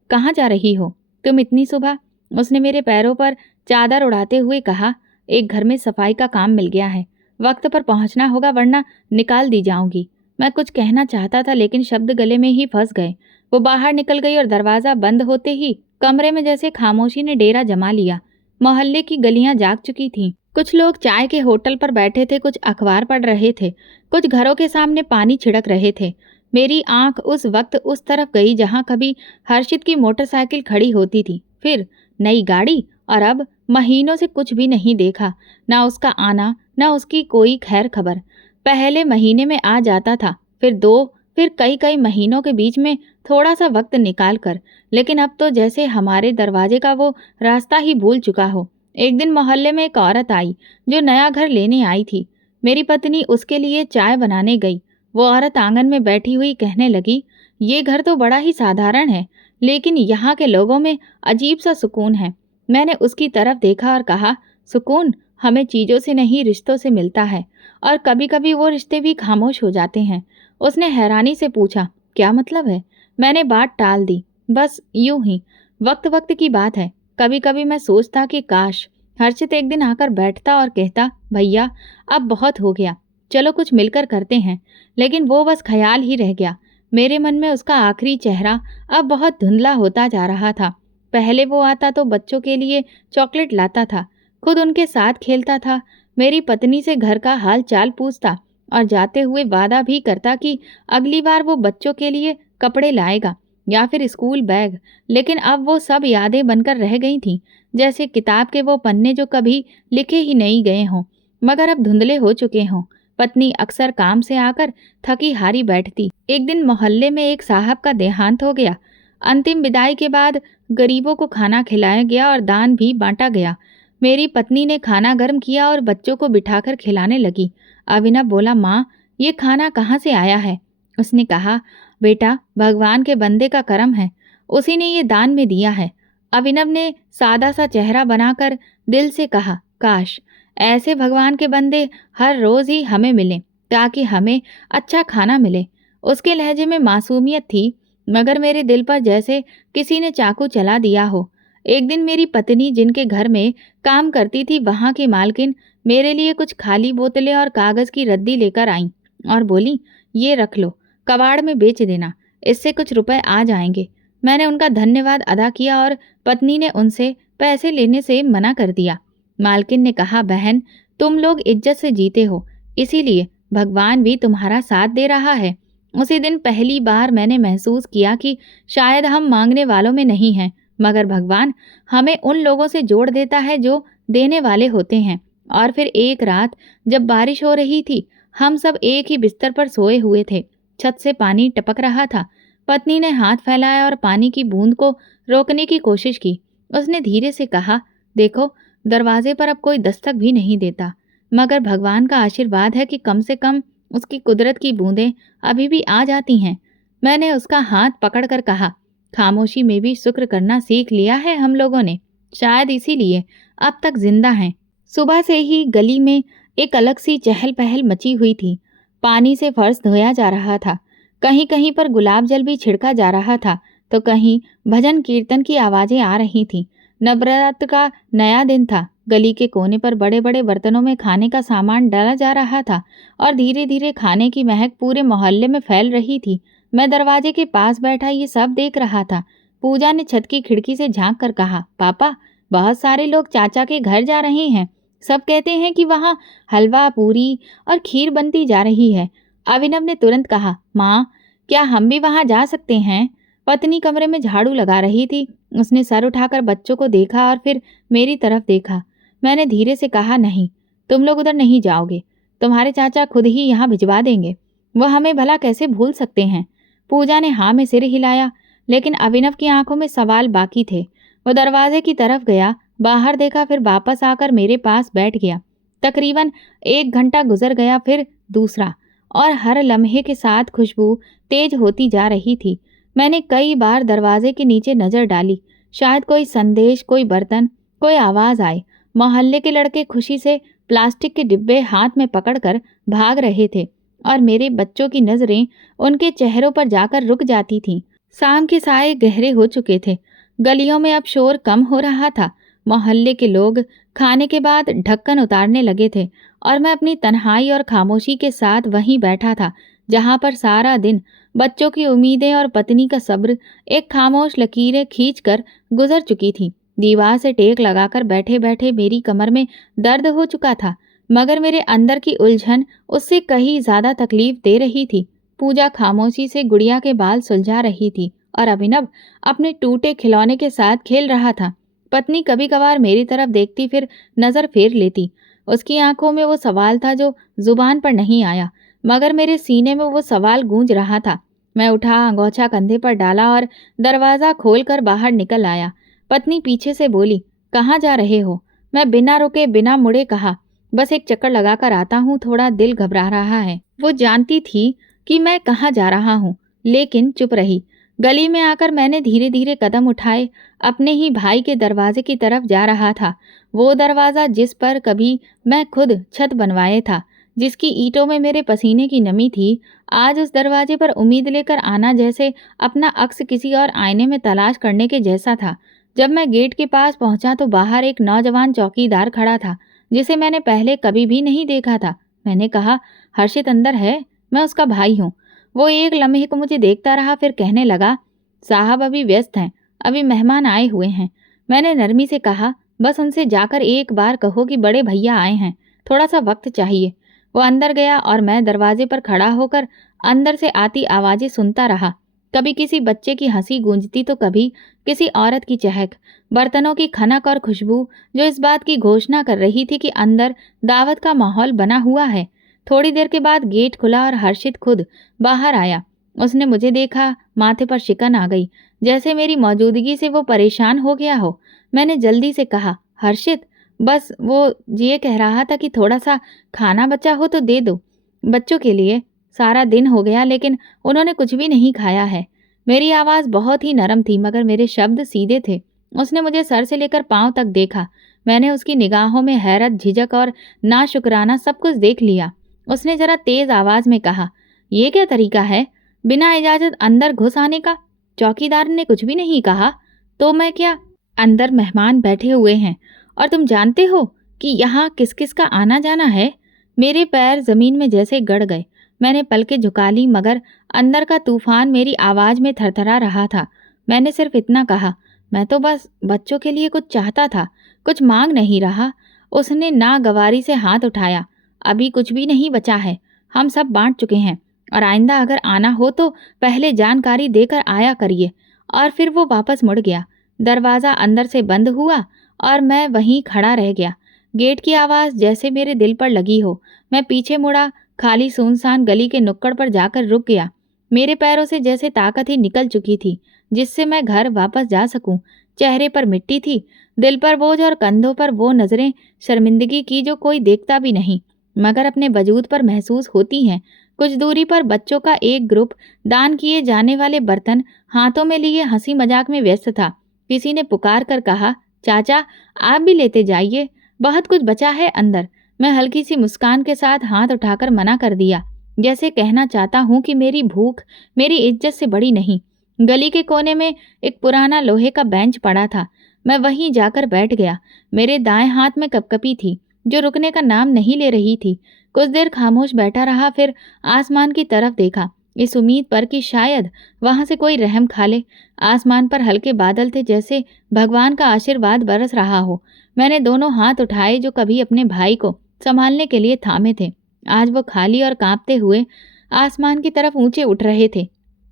कहाँ जा रही हो तुम इतनी सुबह? उसने मेरे पैरों पर चादर उड़ाते हुए कहा, एक घर में सफाई का काम मिल गया है, वक्त पर पहुंचना होगा वरना निकाल दी जाऊंगी। मैं कुछ कहना चाहता था लेकिन शब्द गले में ही फंस गए। वो बाहर निकल गई और दरवाज़ा बंद होते ही कमरे में जैसे खामोशी ने डेरा जमा लिया। मोहल्ले की गलियां जाग चुकी थीं। कुछ लोग चाय के होटल पर बैठे थे, कुछ अखबार पढ़ रहे थे, कुछ घरों के सामने पानी छिड़क रहे थे। मेरी आंख उस वक्त उस तरफ गई जहां कभी हर्षित की मोटरसाइकिल खड़ी होती थी, फिर नई गाड़ी, और अब महीनों से कुछ भी नहीं देखा, ना उसका आना ना उसकी कोई खैर खबर। पहले महीने में आ जाता था, फिर 2, फिर कई कई महीनों के बीच में थोड़ा सा वक्त निकाल कर, लेकिन अब तो जैसे हमारे दरवाजे का वो रास्ता ही भूल चुका हो। एक दिन मोहल्ले में एक औरत आई जो नया घर लेने आई थी। मेरी पत्नी उसके लिए चाय बनाने गई। वो औरत आंगन में बैठी हुई कहने लगी, ये घर तो बड़ा ही साधारण है, लेकिन यहाँ के लोगों में अजीब सा सुकून है। मैंने उसकी तरफ देखा और कहा, सुकून हमें चीज़ों से नहीं रिश्तों से मिलता है, और कभी कभी वो रिश्ते भी खामोश हो जाते हैं। उसने हैरानी से पूछा, क्या मतलब है? मैंने बात टाल दी, बस यूं ही, वक्त वक्त की बात है। कभी कभी मैं सोचता कि काश हर्षित एक दिन आकर बैठता और कहता, भैया अब बहुत हो गया, चलो कुछ मिलकर करते हैं। लेकिन वो बस ख्याल ही रह गया। मेरे मन में उसका आखिरी चेहरा अब बहुत धुंधला होता जा रहा था। पहले वो आता तो बच्चों के लिए चॉकलेट लाता था, खुद उनके साथ खेलता था, मेरी पत्नी से घर का हाल चाल पूछता और जाते हुए वादा भी करता कि अगली बार वो बच्चों के लिए कपड़े लाएगा या फिर स्कूल बैग। लेकिन अब वो सब यादें बनकर रह गई थीं, जैसे किताब के वो पन्ने जो कभी लिखे ही नहीं गए हों, मगर अब धुंधले हो चुके हों। पत्नी अक्सर काम से आकर थकी हारी बैठती। एक दिन मोहल्ले में एक साहब का देहांत हो गया। अंतिम विदाई के बाद गरीबों को खाना खिलाया गया और दान भी बांटा गया। मेरी पत्नी ने खाना गर्म किया और बच्चों को बिठाकर खिलाने लगी। अभिनव बोला, माँ, ये खाना कहाँ से आया है? उसने कहा, बेटा, भगवान के बंदे का करम है, उसी ने ये दान में दिया है। अभिनव ने सादा सा चेहरा बनाकर दिल से कहा, काश ऐसे भगवान के बंदे हर रोज ही हमें मिलें, ताकि हमें अच्छा खाना मिले। उसके लहजे में मासूमियत थी, मगर मेरे दिल पर जैसे किसी ने चाकू चला दिया हो। एक दिन मेरी पत्नी जिनके घर में काम करती थी, वहां की मालकिन मेरे लिए कुछ खाली बोतलें और कागज की रद्दी लेकर आईं और बोली, ये रख लो, कबाड़ में बेच देना, इससे कुछ रुपए आ जाएंगे। मैंने उनका धन्यवाद अदा किया और पत्नी ने उनसे पैसे लेने से मना कर दिया। मालकिन ने कहा, बहन, तुम लोग इज्जत से जीते हो, इसीलिए भगवान भी तुम्हारा साथ दे रहा है। उसी दिन पहली बार मैंने महसूस किया कि शायद हम मांगने वालों में नहीं हैं, मगर भगवान हमें उन लोगों से जोड़ देता है जो देने वाले होते हैं। और फिर एक रात जब बारिश हो रही थी, हम सब एक ही बिस्तर पर सोए हुए थे। छत से पानी टपक रहा था। पत्नी ने हाथ फैलाया और पानी की बूंद को रोकने की कोशिश की। उसने धीरे से कहा, देखो, दरवाजे पर अब कोई दस्तक भी नहीं देता, मगर भगवान का आशीर्वाद है कि कम से कम उसकी कुदरत की बूंदें अभी भी आ जाती हैं। मैंने उसका हाथ पकड़कर कहा, खामोशी में भी शुक्र करना सीख लिया है हम लोगों ने, शायद इसीलिए अब तक जिंदा हैं। सुबह से ही गली में एक अलग सी चहल पहल मची हुई थी। पानी से फर्श धोया जा रहा था, कहीं कहीं पर गुलाब जल भी छिड़का जा रहा था, तो कहीं भजन कीर्तन की आवाजें आ रही थीं। नवरात्र का नया दिन था। गली के कोने पर बड़े बड़े बर्तनों में खाने का सामान डाला जा रहा था और धीरे धीरे खाने की महक पूरे मोहल्ले में फैल रही थी। मैं दरवाजे के पास बैठा ये सब देख रहा था। पूजा ने छत की खिड़की से झांक कर कहा, पापा, बहुत सारे लोग चाचा के घर जा रहे हैं। सब कहते हैं कि वहाँ हलवा, पूरी और खीर बनती जा रही है। अभिनव ने तुरंत कहा, माँ, क्या हम भी वहाँ जा सकते हैं? पत्नी कमरे में झाड़ू लगा रही थी। उसने सर उठाकर बच्चों को देखा और फिर मेरी तरफ देखा। मैंने धीरे से कहा, नहीं, तुम लोग उधर नहीं जाओगे, तुम्हारे चाचा खुद ही यहाँ भिजवा देंगे, वो हमें भला कैसे भूल सकते हैं। पूजा ने हाँ में सिर हिलाया, लेकिन अभिनव की आंखों में सवाल बाकी थे। वो दरवाजे की तरफ गया, बाहर देखा, फिर वापस आकर मेरे पास बैठ गया। तकरीबन 1 घंटा गुजर गया, फिर दूसरा, और हर लम्हे के साथ खुशबू तेज होती जा रही थी। मैंने कई बार दरवाजे के नीचे नजर डाली, शायद कोई संदेश, कोई बर्तन, कोई आवाज आए। मोहल्ले के लड़के खुशी से प्लास्टिक के डिब्बे हाथ में पकड़कर भाग रहे थे और मेरे बच्चों की नजरें उनके चेहरों पर जाकर रुक जाती थीं। शाम के साए गहरे हो चुके थे। गलियों में अब शोर कम हो रहा था। मोहल्ले के लोग खाने के बाद ढक्कन उतारने लगे थे और मैं अपनी तन्हाई और खामोशी के साथ वहीं बैठा था, जहां पर सारा दिन बच्चों की उम्मीदें और पत्नी का सब्र एक खामोश लकीरें खींचकर गुजर चुकी थी। दीवार से टेक लगाकर बैठे बैठे मेरी कमर में दर्द हो चुका था, मगर मेरे अंदर की उलझन उससे कहीं ज्यादा तकलीफ दे रही थी। पूजा खामोशी से गुड़िया के बाल सुलझा रही थी और अभिनव अपने टूटे खिलौने के साथ खेल रहा था। पत्नी कभी कभार मेरी तरफ देखती, फिर नजर फेर लेती। उसकी आंखों में वो सवाल था जो जुबान पर नहीं आया, मगर मेरे सीने में वो सवाल गूंज रहा था। मैं उठा, अंगोछा कंधे पर डाला और दरवाजा खोलकर बाहर निकल आया। पत्नी पीछे से बोली, कहाँ जा रहे हो? मैं बिना रुके बिना मुड़े कहा, बस एक चक्कर लगाकर आता हूँ, थोड़ा दिल घबरा रहा है। वो जानती थी कि मैं कहाँ जा रहा हूँ, लेकिन चुप रही। गली में आकर मैंने धीरे धीरे कदम उठाए, अपने ही भाई के दरवाजे की तरफ जा रहा था। वो दरवाजा जिस पर कभी मैं खुद छत बनवाए था, जिसकी ईंटों में मेरे पसीने की नमी थी, आज उस दरवाजे पर उम्मीद लेकर आना जैसे अपना अक्स किसी और आईने में तलाश करने के जैसा था। जब मैं गेट के पास पहुंचा तो बाहर एक नौजवान चौकीदार खड़ा था, जिसे मैंने पहले कभी भी नहीं देखा था। मैंने कहा, हर्षित अंदर है, मैं उसका भाई हूँ। वो एक लम्हे को मुझे देखता रहा, फिर कहने लगा, साहब अभी व्यस्त हैं, अभी मेहमान आए हुए हैं। मैंने नरमी से कहा, बस उनसे जाकर एक बार कहो कि बड़े भैया आए हैं, थोड़ा सा वक्त चाहिए। वो अंदर गया और मैं दरवाजे पर खड़ा होकर अंदर से आती आवाजें सुनता रहा। कभी किसी बच्चे की हंसी गूंजती तो कभी किसी औरत की चहक, बर्तनों की खनक और खुशबू जो इस बात की घोषणा कर रही थी कि अंदर दावत का माहौल बना हुआ है। थोड़ी देर के बाद गेट खुला और हर्षित खुद बाहर आया। उसने मुझे देखा, माथे पर शिकन आ गई, जैसे मेरी मौजूदगी से वो परेशान हो गया हो। मैंने जल्दी से कहा, हर्षित, बस वो ये कह रहा था कि थोड़ा सा खाना बचा हो तो दे दो बच्चों के लिए। सारा दिन हो गया लेकिन उन्होंने कुछ भी नहीं खाया है। मेरी आवाज़ बहुत ही नरम थी मगर मेरे शब्द सीधे थे। उसने मुझे सर से लेकर पाँव तक देखा। मैंने उसकी निगाहों में हैरत, झिझक और नाशुक्राना सब कुछ देख लिया। उसने जरा तेज आवाज में कहा, ये क्या तरीका है, बिना इजाजत अंदर घुस आने का? चौकीदार ने कुछ भी नहीं कहा तो मैं क्या? अंदर मेहमान बैठे हुए हैं और तुम जानते हो कि यहाँ किस किस का आना जाना है? मेरे पैर जमीन में जैसे गड़ गए। मैंने पलकें झुका ली मगर अंदर का तूफान मेरी आवाज में थरथरा रहा था। मैंने सिर्फ इतना कहा, मैं तो बस बच्चों के लिए कुछ चाहता था, कुछ मांग नहीं रहा। उसने नागवारी से हाथ उठाया, अभी कुछ भी नहीं बचा है, हम सब बांट चुके हैं और आइंदा अगर आना हो तो पहले जानकारी देकर आया करिए। और फिर वो वापस मुड़ गया। दरवाज़ा अंदर से बंद हुआ और मैं वहीं खड़ा रह गया। गेट की आवाज़ जैसे मेरे दिल पर लगी हो। मैं पीछे मुड़ा, खाली सुनसान गली के नुक्कड़ पर जाकर रुक गया। मेरे पैरों से जैसे ताकत ही निकल चुकी थी जिससे मैं घर वापस जा सकूं। चेहरे पर मिट्टी थी, दिल पर बोझ और कंधों पर वो नजरें शर्मिंदगी की जो कोई देखता भी नहीं मगर अपने वजूद पर महसूस होती हैं। कुछ दूरी पर बच्चों का एक ग्रुप दान किए जाने वाले बर्तन हाथों में लिए हंसी मजाक में व्यस्त था। किसी ने पुकार कर कहा, चाचा आप भी लेते जाइए, बहुत कुछ बचा है अंदर। मैं हल्की सी मुस्कान के साथ हाथ उठाकर मना कर दिया, जैसे कहना चाहता हूँ कि मेरी भूख मेरी इज्जत से बड़ी नहीं। गली के कोने में एक पुराना लोहे का बेंच पड़ा था। मैं वहीं जाकर बैठ गया। मेरे दाएं हाथ में कपकपी थी जो रुकने का नाम नहीं ले रही थी। कुछ देर खामोश बैठा रहा, फिर आसमान की तरफ देखा, इस उम्मीद पर कि शायद वहां से कोई रहम खा ले। आसमान पर हल्के बादल थे, जैसे भगवान का आशीर्वाद बरस रहा हो। मैंने दोनों हाथ उठाए जो कभी अपने भाई को संभालने के लिए थामे थे, आज वो खाली और कांपते हुए आसमान की तरफ ऊंचे उठ रहे थे।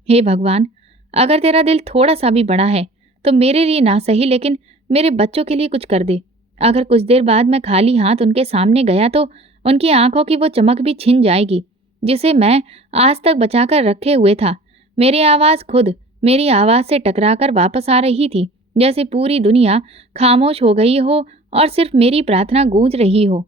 हे भगवान, अगर तेरा दिल थोड़ा सा भी बड़ा है तो मेरे लिए ना सही लेकिन मेरे बच्चों के लिए कुछ कर दे। अगर कुछ देर बाद मैं खाली हाथ उनके सामने गया तो उनकी आंखों की वो चमक भी छिन जाएगी जिसे मैं आज तक बचाकर रखे हुए था। मेरी आवाज़ खुद मेरी आवाज़ से टकराकर वापस आ रही थी, जैसे पूरी दुनिया खामोश हो गई हो और सिर्फ मेरी प्रार्थना गूंज रही हो।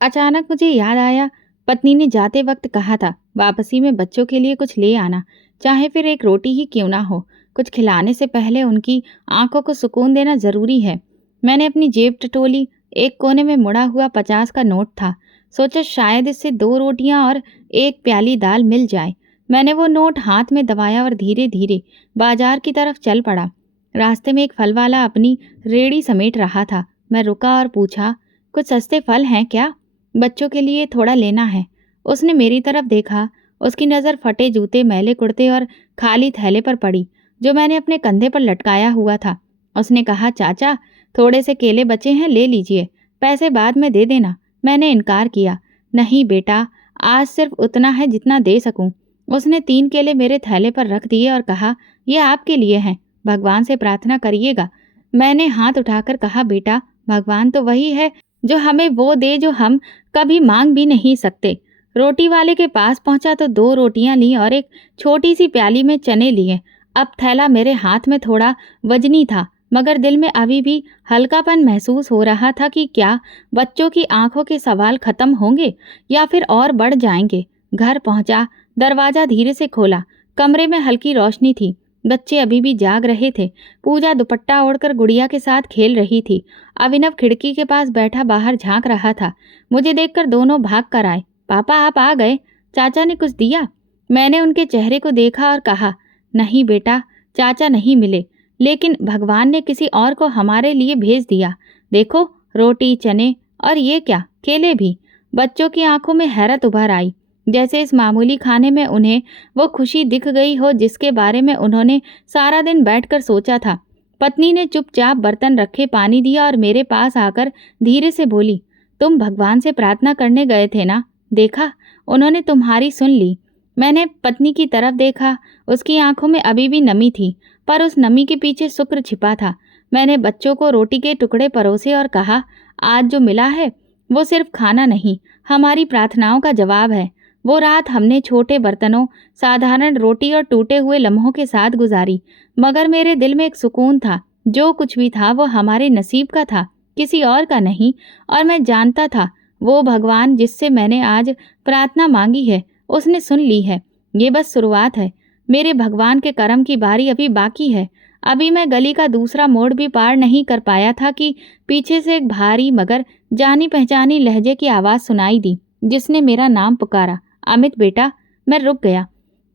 अचानक मुझे याद आया, पत्नी ने जाते वक्त कहा था, वापसी में बच्चों के लिए कुछ ले आना, चाहे फिर एक रोटी ही क्यों ना हो। कुछ खिलाने से पहले उनकी आंखों को सुकून देना जरूरी है। मैंने अपनी जेब टटोली। एक कोने में मुड़ा हुआ 50 का नोट था। सोचा शायद इससे 2 रोटियां और एक प्याली दाल मिल जाए। मैंने वो नोट हाथ में दबाया और धीरे धीरे बाजार की तरफ चल पड़ा। रास्ते में एक फल वाला अपनी रेड़ी समेट रहा था। मैं रुका और पूछा, कुछ सस्ते फल हैं क्या? बच्चों के लिए थोड़ा लेना है। उसने मेरी तरफ देखा। उसकी नज़र फटे जूते, मैले कुर्ते और खाली थैले पर पड़ी जो मैंने अपने कंधे पर लटकाया हुआ था। उसने कहा, चाचा थोड़े से केले बचे हैं, ले लीजिए, पैसे बाद में दे देना। मैंने इनकार किया, नहीं बेटा, आज सिर्फ उतना है जितना दे सकूं। उसने 3 केले मेरे थैले पर रख दिए और कहा, यह आपके लिए हैं, भगवान से प्रार्थना करिएगा। मैंने हाथ उठाकर कहा, बेटा भगवान तो वही है जो हमें वो दे जो हम कभी मांग भी नहीं सकते। रोटी वाले के पास पहुंचा तो 2 रोटियां ली और एक छोटी सी प्याली में चने लिए। अब थैला मेरे हाथ में थोड़ा वजनी था मगर दिल में अभी भी हल्कापन महसूस हो रहा था कि क्या बच्चों की आंखों के सवाल खत्म होंगे या फिर और बढ़ जाएंगे। घर पहुंचा, दरवाजा धीरे से खोला। कमरे में हल्की रोशनी थी। बच्चे अभी भी जाग रहे थे। पूजा दुपट्टा ओढ़कर गुड़िया के साथ खेल रही थी। अभिनव खिड़की के पास बैठा बाहर झांक रहा था। मुझे देखकर दोनों भाग कर आए। पापा आप आ गए, चाचा ने कुछ दिया? मैंने उनके चेहरे को देखा और कहा, नहीं बेटा, चाचा नहीं मिले, लेकिन भगवान ने किसी और को हमारे लिए भेज दिया। देखो, रोटी, चने और ये क्या, केले भी। बच्चों की आंखों में हैरत उभर आई, जैसे इस मामूली खाने में उन्हें वो खुशी दिख गई हो जिसके बारे में उन्होंने सारा दिन बैठकर सोचा था। पत्नी ने चुपचाप बर्तन रखे पानी दिया और मेरे पास आकर धीरे से बोली, तुम भगवान से प्रार्थना करने गए थे ना? देखा, उन्होंने तुम्हारी सुन ली। मैंने पत्नी की तरफ देखा। उसकी आंखों में अभी भी नमी थी, पर उस नमी के पीछे शुक्र छिपा था। मैंने बच्चों को रोटी के टुकड़े परोसे और कहा, आज जो मिला है वो सिर्फ खाना नहीं, हमारी प्रार्थनाओं का जवाब है। वो रात हमने छोटे बर्तनों, साधारण रोटी और टूटे हुए लम्हों के साथ गुजारी, मगर मेरे दिल में एक सुकून था। जो कुछ भी था वो हमारे नसीब का था, किसी और का नहीं। और मैं जानता था वो भगवान जिससे मैंने आज प्रार्थना मांगी है, उसने सुन ली है। ये बस शुरुआत है। मेरे भगवान के करम की बारी अभी बाकी है। अभी मैं गली का दूसरा मोड़ भी पार नहीं कर पाया था कि पीछे से एक भारी मगर जानी पहचानी लहजे की आवाज़ सुनाई दी, जिसने मेरा नाम पुकारा, अमित बेटा। मैं रुक गया।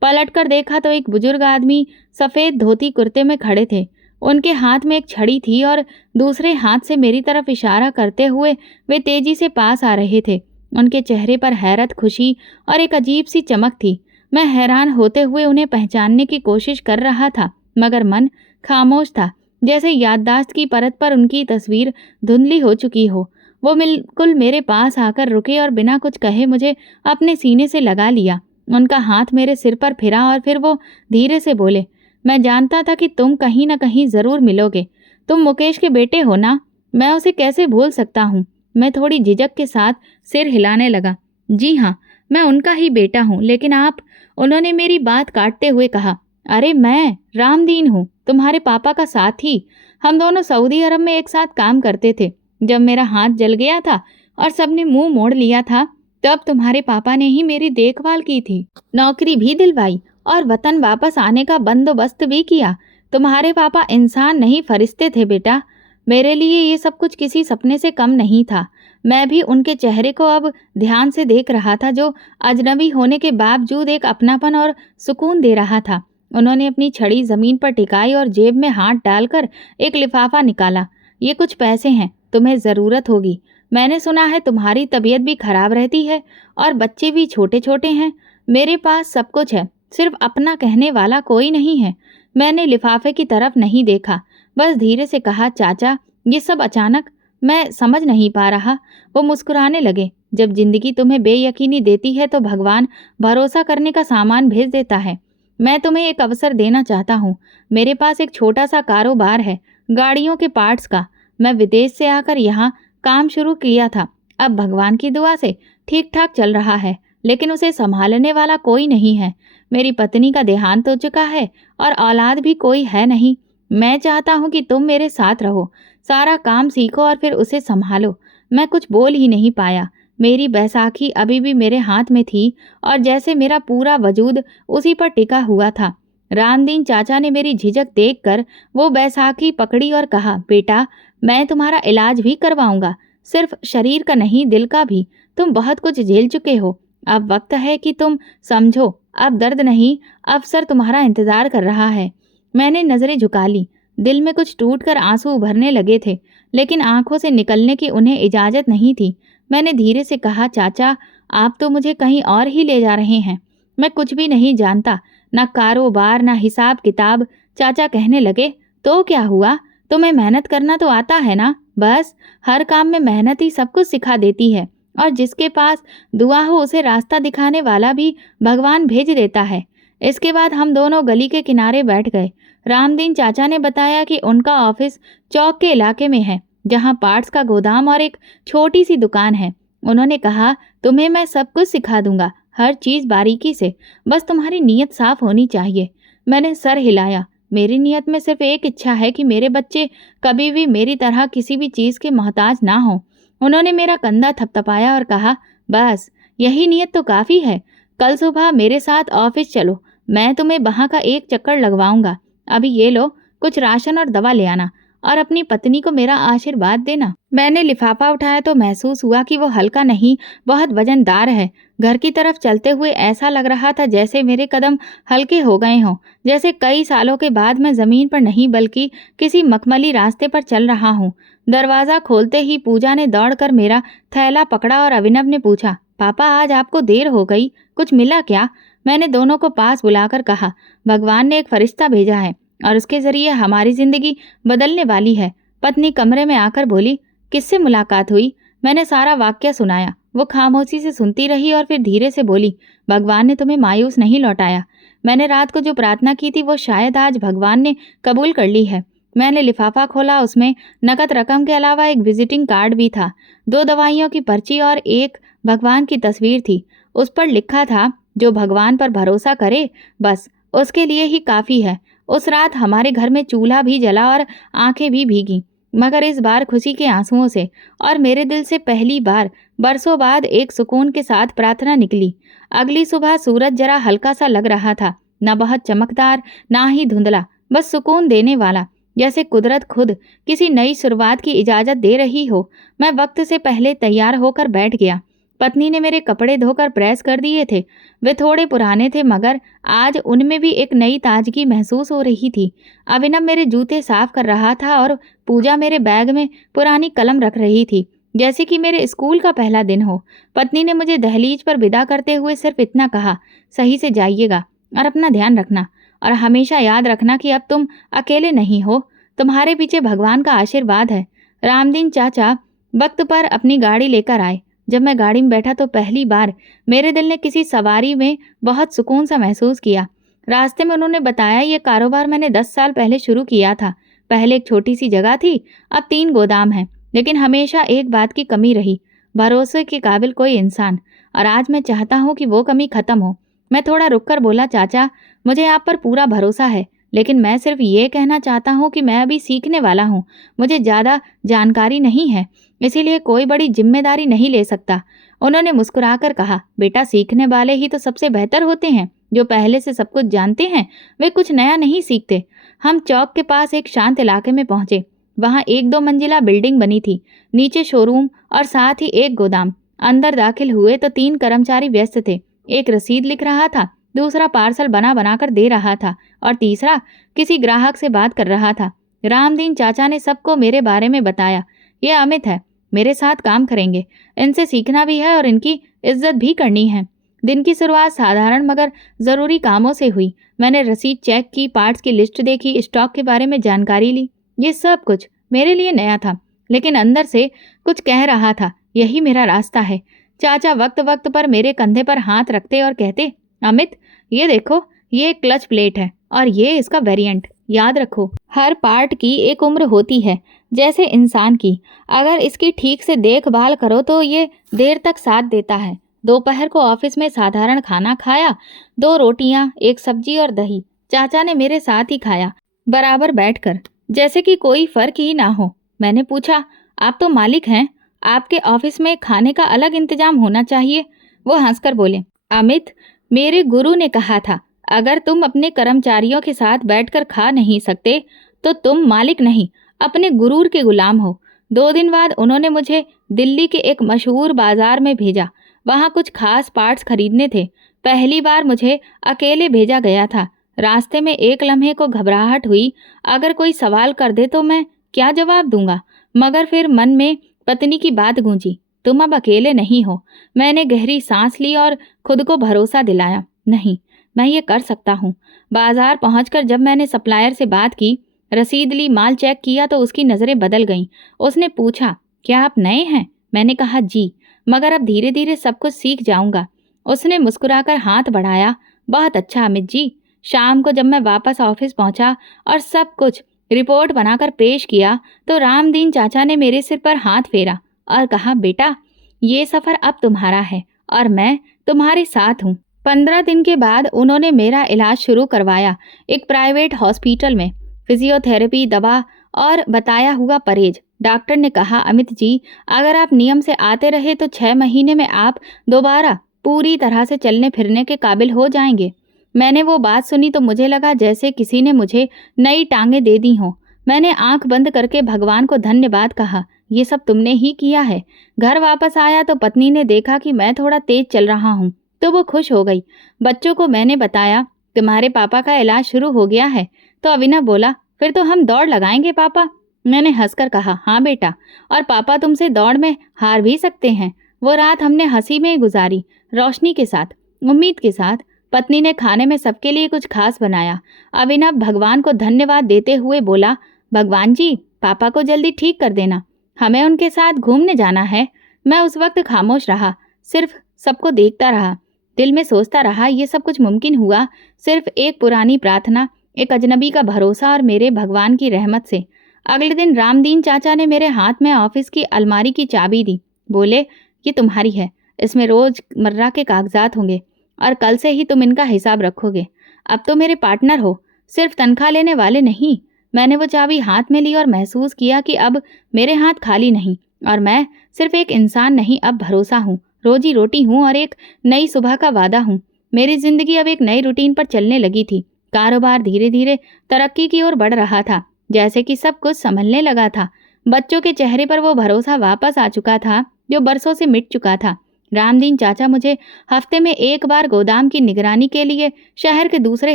पलटकर देखा तो एक बुजुर्ग आदमी सफ़ेद धोती कुर्ते में खड़े थे। उनके हाथ में एक छड़ी थी और दूसरे हाथ से मेरी तरफ इशारा करते हुए वे तेजी से पास आ रहे थे। उनके चेहरे पर हैरत, खुशी और एक अजीब सी चमक थी। मैं हैरान होते हुए उन्हें पहचानने की कोशिश कर रहा था, मगर मन खामोश था, जैसे याददाश्त की परत पर उनकी तस्वीर धुंधली हो चुकी हो। वो बिल्कुल मेरे पास आकर रुके और बिना कुछ कहे मुझे अपने सीने से लगा लिया। उनका हाथ मेरे सिर पर फिरा और फिर वो धीरे से बोले, मैं जानता था कि तुम कहीं न कहीं ज़रूर मिलोगे। तुम मुकेश के बेटे हो ना? मैं उसे कैसे भूल सकता हूँ? मैं थोड़ी झिझक के साथ सिर हिलाने लगा। जी हाँ, मैं उनका ही बेटा हूँ, लेकिन आप? उन्होंने मेरी बात काटते हुए कहा, अरे मैं रामदीन हूँ, तुम्हारे पापा का साथी। हम दोनों सऊदी अरब में एक साथ काम करते थे। जब मेरा हाथ जल गया था और सबने मुंह मोड़ लिया था, तब तुम्हारे पापा ने ही मेरी देखभाल की थी, नौकरी भी दिलवाई और वतन वापस आने का बंदोबस्त भी किया। तुम्हारे पापा इंसान नहीं, फरिश्ते थे बेटा। मेरे लिए ये सब कुछ किसी सपने से कम नहीं था। मैं भी उनके चेहरे को अब ध्यान से देख रहा था, जो अजनबी होने के बावजूद एक अपनापन और सुकून दे रहा था। उन्होंने अपनी छड़ी जमीन पर टिकाई और जेब में हाथ डालकर एक लिफाफा निकाला। ये कुछ पैसे हैं, तुम्हें ज़रूरत होगी। मैंने सुना है तुम्हारी तबीयत भी खराब रहती है और बच्चे भी छोटे छोटे हैं। मेरे पास सब कुछ है, सिर्फ अपना कहने वाला कोई नहीं है। मैंने लिफाफे की तरफ नहीं देखा, बस धीरे से कहा, चाचा, ये सब अचानक, मैं समझ नहीं पा रहा। वो मुस्कुराने लगे। जब जिंदगी तुम्हें बेयकीनी देती है तो भगवान भरोसा करने का सामान भेज देता है। मैं तुम्हें एक अवसर देना चाहता हूँ। मेरे पास एक छोटा सा कारोबार है, गाड़ियों के पार्ट्स का। मैं विदेश से आकर यहाँ काम शुरू किया था। अब भगवान की दुआ से ठीक ठाक चल रहा है, लेकिन उसे संभालने वाला कोई नहीं है। मेरी पत्नी का देहांत हो चुका है और औलाद भी कोई है नहीं। मैं चाहता हूँ कि तुम मेरे साथ रहो, सारा काम सीखो और फिर उसे संभालो। मैं कुछ बोल ही नहीं पाया। मेरी बैसाखी अभी भी मेरे हाथ में थी और जैसे मेरा पूरा वजूद उसी पर टिका हुआ था। रामदीन चाचा ने मेरी झिझक देखकर वो बैसाखी पकड़ी और कहा, बेटा, मैं तुम्हारा इलाज भी करवाऊंगा, सिर्फ शरीर का नहीं, दिल का भी। तुम बहुत कुछ झेल चुके हो, अब वक्त है कि तुम समझो। अब दर्द नहीं, अवसर तुम्हारा इंतजार कर रहा है। मैंने नजरें झुका ली। दिल में कुछ टूटकर आंसू उभरने लगे थे, लेकिन आंखों से निकलने की उन्हें इजाजत नहीं थी। मैंने धीरे से कहा, चाचा, आप तो मुझे कहीं और ही ले जा रहे हैं। मैं कुछ भी नहीं जानता, ना कारोबार, ना हिसाब किताब। चाचा कहने लगे, तो क्या हुआ? तुम्हें मेहनत करना तो आता है ना? बस, हर काम में मेहनत ही सब कुछ सिखा देती है, और जिसके पास दुआ हो उसे रास्ता दिखाने वाला भी भगवान भेज देता है। इसके बाद हम दोनों गली के किनारे बैठ गए। रामदीन चाचा ने बताया कि उनका ऑफिस चौक के इलाके में है, जहां पार्ट्स का गोदाम और एक छोटी सी दुकान है। उन्होंने कहा, तुम्हें मैं सब कुछ सिखा दूंगा, हर चीज़ बारीकी से, बस तुम्हारी नीयत साफ होनी चाहिए। मैंने सर हिलाया। मेरी नीयत में सिर्फ एक इच्छा है कि मेरे बच्चे कभी भी मेरी तरह किसी भी चीज़ के मोहताज ना हो। उन्होंने मेरा कंधा थपथपाया और कहा, बस यही नीयत तो काफ़ी है। कल सुबह मेरे साथ ऑफिस चलो, मैं तुम्हें वहाँ का एक चक्कर लगवाऊंगा। अभी ये लो, कुछ राशन और दवा ले आना, और अपनी पत्नी को मेरा आशीर्वाद देना। मैंने लिफाफा उठाया तो महसूस हुआ कि वो हल्का नहीं, बहुत वजनदार है। घर की तरफ चलते हुए ऐसा लग रहा था जैसे मेरे कदम हल्के हो गए हों, जैसे कई सालों के बाद मैं ज़मीन पर नहीं बल्कि किसी मखमली रास्ते पर चल रहा हूँ। दरवाज़ा खोलते ही पूजा ने दौड़कर मेरा थैला पकड़ा और अभिनव ने पूछा, पापा आज आपको देर हो गई, कुछ मिला क्या? मैंने दोनों को पास बुलाकर कहा, भगवान ने एक फरिश्ता भेजा है और उसके जरिए हमारी जिंदगी बदलने वाली है। पत्नी कमरे में आकर बोली, किससे मुलाकात हुई? मैंने सारा वाक्य सुनाया। वो खामोशी से सुनती रही और फिर धीरे से बोली, भगवान ने तुम्हें मायूस नहीं लौटाया। मैंने रात को जो प्रार्थना की थी वो शायद आज भगवान ने कबूल कर ली है। मैंने लिफाफा खोला, उसमें नकद रकम के अलावा एक विजिटिंग कार्ड भी था, 2 दवाइयों की पर्ची और एक भगवान की तस्वीर थी। उस पर लिखा था, जो भगवान पर भरोसा करे बस उसके लिए ही काफ़ी है। उस रात हमारे घर में चूल्हा भी जला और आंखें भी भीगी, मगर इस बार खुशी के आंसुओं से, और मेरे दिल से पहली बार बरसों बाद एक सुकून के साथ प्रार्थना निकली। अगली सुबह सूरज जरा हल्का सा लग रहा था, न बहुत चमकदार ना ही धुंधला, बस सुकून देने वाला, जैसे कुदरत खुद किसी नई शुरुआत की इजाज़त दे रही हो। मैं वक्त से पहले तैयार होकर बैठ गया। पत्नी ने मेरे कपड़े धोकर प्रेस कर दिए थे। वे थोड़े पुराने थे, मगर आज उनमें भी एक नई ताजगी महसूस हो रही थी। अभिनव मेरे जूते साफ कर रहा था और पूजा मेरे बैग में पुरानी कलम रख रही थी, जैसे कि मेरे स्कूल का पहला दिन हो। पत्नी ने मुझे दहलीज पर विदा करते हुए सिर्फ इतना कहा, सही से जाइएगा और अपना ध्यान रखना, और हमेशा याद रखना कि अब तुम अकेले नहीं हो, तुम्हारे पीछे भगवान का आशीर्वाद है। रामदीन चाचा वक्त पर अपनी गाड़ी लेकर आए। जब मैं गाड़ी में बैठा तो पहली बार मेरे दिल ने किसी सवारी में बहुत सुकून सा महसूस किया। रास्ते में उन्होंने बताया, ये कारोबार मैंने 10 साल पहले शुरू किया था। पहले एक छोटी सी जगह थी, अब 3 गोदाम हैं, लेकिन हमेशा एक बात की कमी रही, भरोसे के काबिल कोई इंसान, और आज मैं चाहता हूँ कि वो कमी खत्म हो। मैं थोड़ा रुककर बोला, चाचा मुझे आप पर पूरा भरोसा है, लेकिन मैं सिर्फ ये कहना चाहता हूँ कि मैं अभी सीखने वाला हूँ, मुझे ज़्यादा जानकारी नहीं है, इसीलिए कोई बड़ी जिम्मेदारी नहीं ले सकता। उन्होंने मुस्कुराकर कहा, बेटा सीखने वाले ही तो सबसे बेहतर होते हैं, जो पहले से सब कुछ जानते हैं वे कुछ नया नहीं सीखते। हम चौक के पास एक शांत इलाके में पहुंचे। वहां 1-2 मंजिला बिल्डिंग बनी थी, नीचे शोरूम और साथ ही एक गोदाम। अंदर दाखिल हुए तो 3 कर्मचारी व्यस्त थे। एक रसीद लिख रहा था, दूसरा पार्सल बना बनाकर दे रहा था और तीसरा किसी ग्राहक से बात कर रहा था। रामदीन चाचा ने सबको मेरे बारे में बताया। ये अमित है, मेरे साथ काम करेंगे, इनसे सीखना भी है और इनकी इज्जत भी करनी है। दिन की शुरुआत साधारण मगर ज़रूरी कामों से हुई। मैंने रसीद चेक की, पार्ट्स की लिस्ट देखी, स्टॉक के बारे में जानकारी ली। ये सब कुछ मेरे लिए नया था, लेकिन अंदर से कुछ कह रहा था, यही मेरा रास्ता है। चाचा वक्त वक्त पर मेरे कंधे पर हाथ रखते और कहते, अमित ये देखो, ये क्लच प्लेट है और ये इसका वेरिएंट, याद रखो हर पार्ट की एक उम्र होती है, जैसे इंसान की। अगर इसकी ठीक से देखभाल करो तो ये देर तक साथ देता है। दोपहर को ऑफिस में साधारण खाना खाया, 2 रोटियां, 1 सब्जी और दही। चाचा ने मेरे साथ ही खाया, बराबर बैठकर, जैसे कि कोई फर्क ही ना हो। मैंने पूछा, आप तो मालिक हैं, आपके ऑफिस में खाने का अलग इंतजाम होना चाहिए। वो हंसकर बोले, अमित मेरे गुरु ने कहा था, अगर तुम अपने कर्मचारियों के साथ बैठकर खा नहीं सकते तो तुम मालिक नहीं, अपने गुरूर के गुलाम हो। 2 दिन बाद उन्होंने मुझे दिल्ली के एक मशहूर बाजार में भेजा। वहाँ कुछ खास पार्ट्स खरीदने थे। पहली बार मुझे अकेले भेजा गया था। रास्ते में एक लम्हे को घबराहट हुई, अगर कोई सवाल कर दे तो मैं क्या जवाब दूंगा। मगर फिर मन में पत्नी की बात गूंजी, तुम अब अकेले नहीं हो। मैंने गहरी सांस ली और खुद को भरोसा दिलाया, नहीं मैं ये कर सकता हूँ। बाजार पहुंचकर जब मैंने सप्लायर से बात की, रसीद ली, माल चेक किया तो उसकी नज़रें बदल गईं। उसने पूछा, क्या आप नए हैं? मैंने कहा जी, मगर अब धीरे धीरे सब कुछ सीख जाऊंगा। उसने मुस्कुराकर हाथ बढ़ाया, बहुत अच्छा अमित जी। शाम को जब मैं वापस ऑफिस पहुंचा और सब कुछ रिपोर्ट बनाकर पेश किया तो रामदीन चाचा ने मेरे सिर पर हाथ फेरा और कहा, बेटा ये सफ़र अब तुम्हारा है और मैं तुम्हारे साथ हूँ। 15 दिन के बाद उन्होंने मेरा इलाज शुरू करवाया, एक प्राइवेट हॉस्पिटल में। फिजियोथेरेपी, दवा और बताया हुआ परहेज। डॉक्टर ने कहा, अमित जी अगर आप नियम से आते रहे तो 6 महीने में आप दोबारा पूरी तरह से चलने फिरने के काबिल हो जाएंगे। मैंने वो बात सुनी तो मुझे लगा जैसे किसी ने मुझे नई टांगें दे दी हों। मैंने आंख बंद करके भगवान को धन्यवाद कहा, ये सब तुमने ही किया है। घर वापस आया तो पत्नी ने देखा कि मैं थोड़ा तेज चल रहा हूँ तो वो खुश हो गई। बच्चों को मैंने बताया, तुम्हारे पापा का इलाज शुरू हो गया है। तो अविनव बोला, फिर तो हम दौड़ लगाएंगे पापा। मैंने हंसकर कहा, हाँ बेटा, और पापा तुमसे दौड़ में हार भी सकते हैं। वो रात हमने हंसी में गुजारी, रोशनी के साथ, उम्मीद के साथ। पत्नी ने खाने में सबके लिए कुछ खास बनाया। अभिनव भगवान को धन्यवाद देते हुए बोला, भगवान जी, पापा को जल्दी ठीक कर देना, हमें उनके साथ घूमने जाना है। मैं उस वक्त खामोश रहा, सिर्फ सबको देखता रहा। दिल में सोचता रहा, ये सब कुछ मुमकिन हुआ सिर्फ एक पुरानी प्रार्थना, एक अजनबी का भरोसा और मेरे भगवान की रहमत से। अगले दिन रामदीन चाचा ने मेरे हाथ में ऑफिस की अलमारी की चाबी दी। बोले, ये तुम्हारी है, इसमें रोजमर्रा के कागजात होंगे और कल से ही तुम इनका हिसाब रखोगे। अब तो मेरे पार्टनर हो, सिर्फ तनख्वाह लेने वाले नहीं। मैंने वो चाबी हाथ में ली और महसूस किया कि अब मेरे हाथ खाली नहीं, और मैं सिर्फ एक इंसान नहीं, अब भरोसा हूँ, रोजी रोटी हूँ और एक नई सुबह का वादा हूँ। मेरी जिंदगी अब एक नई रूटीन पर चलने लगी थी। कारोबार धीरे धीरे तरक्की की ओर बढ़ रहा था, जैसे कि सब कुछ संभलने लगा था। बच्चों के चेहरे पर वो भरोसा वापस आ चुका था जो बरसों से मिट चुका था। रामदीन चाचा मुझे हफ्ते में एक बार गोदाम की निगरानी के लिए शहर के दूसरे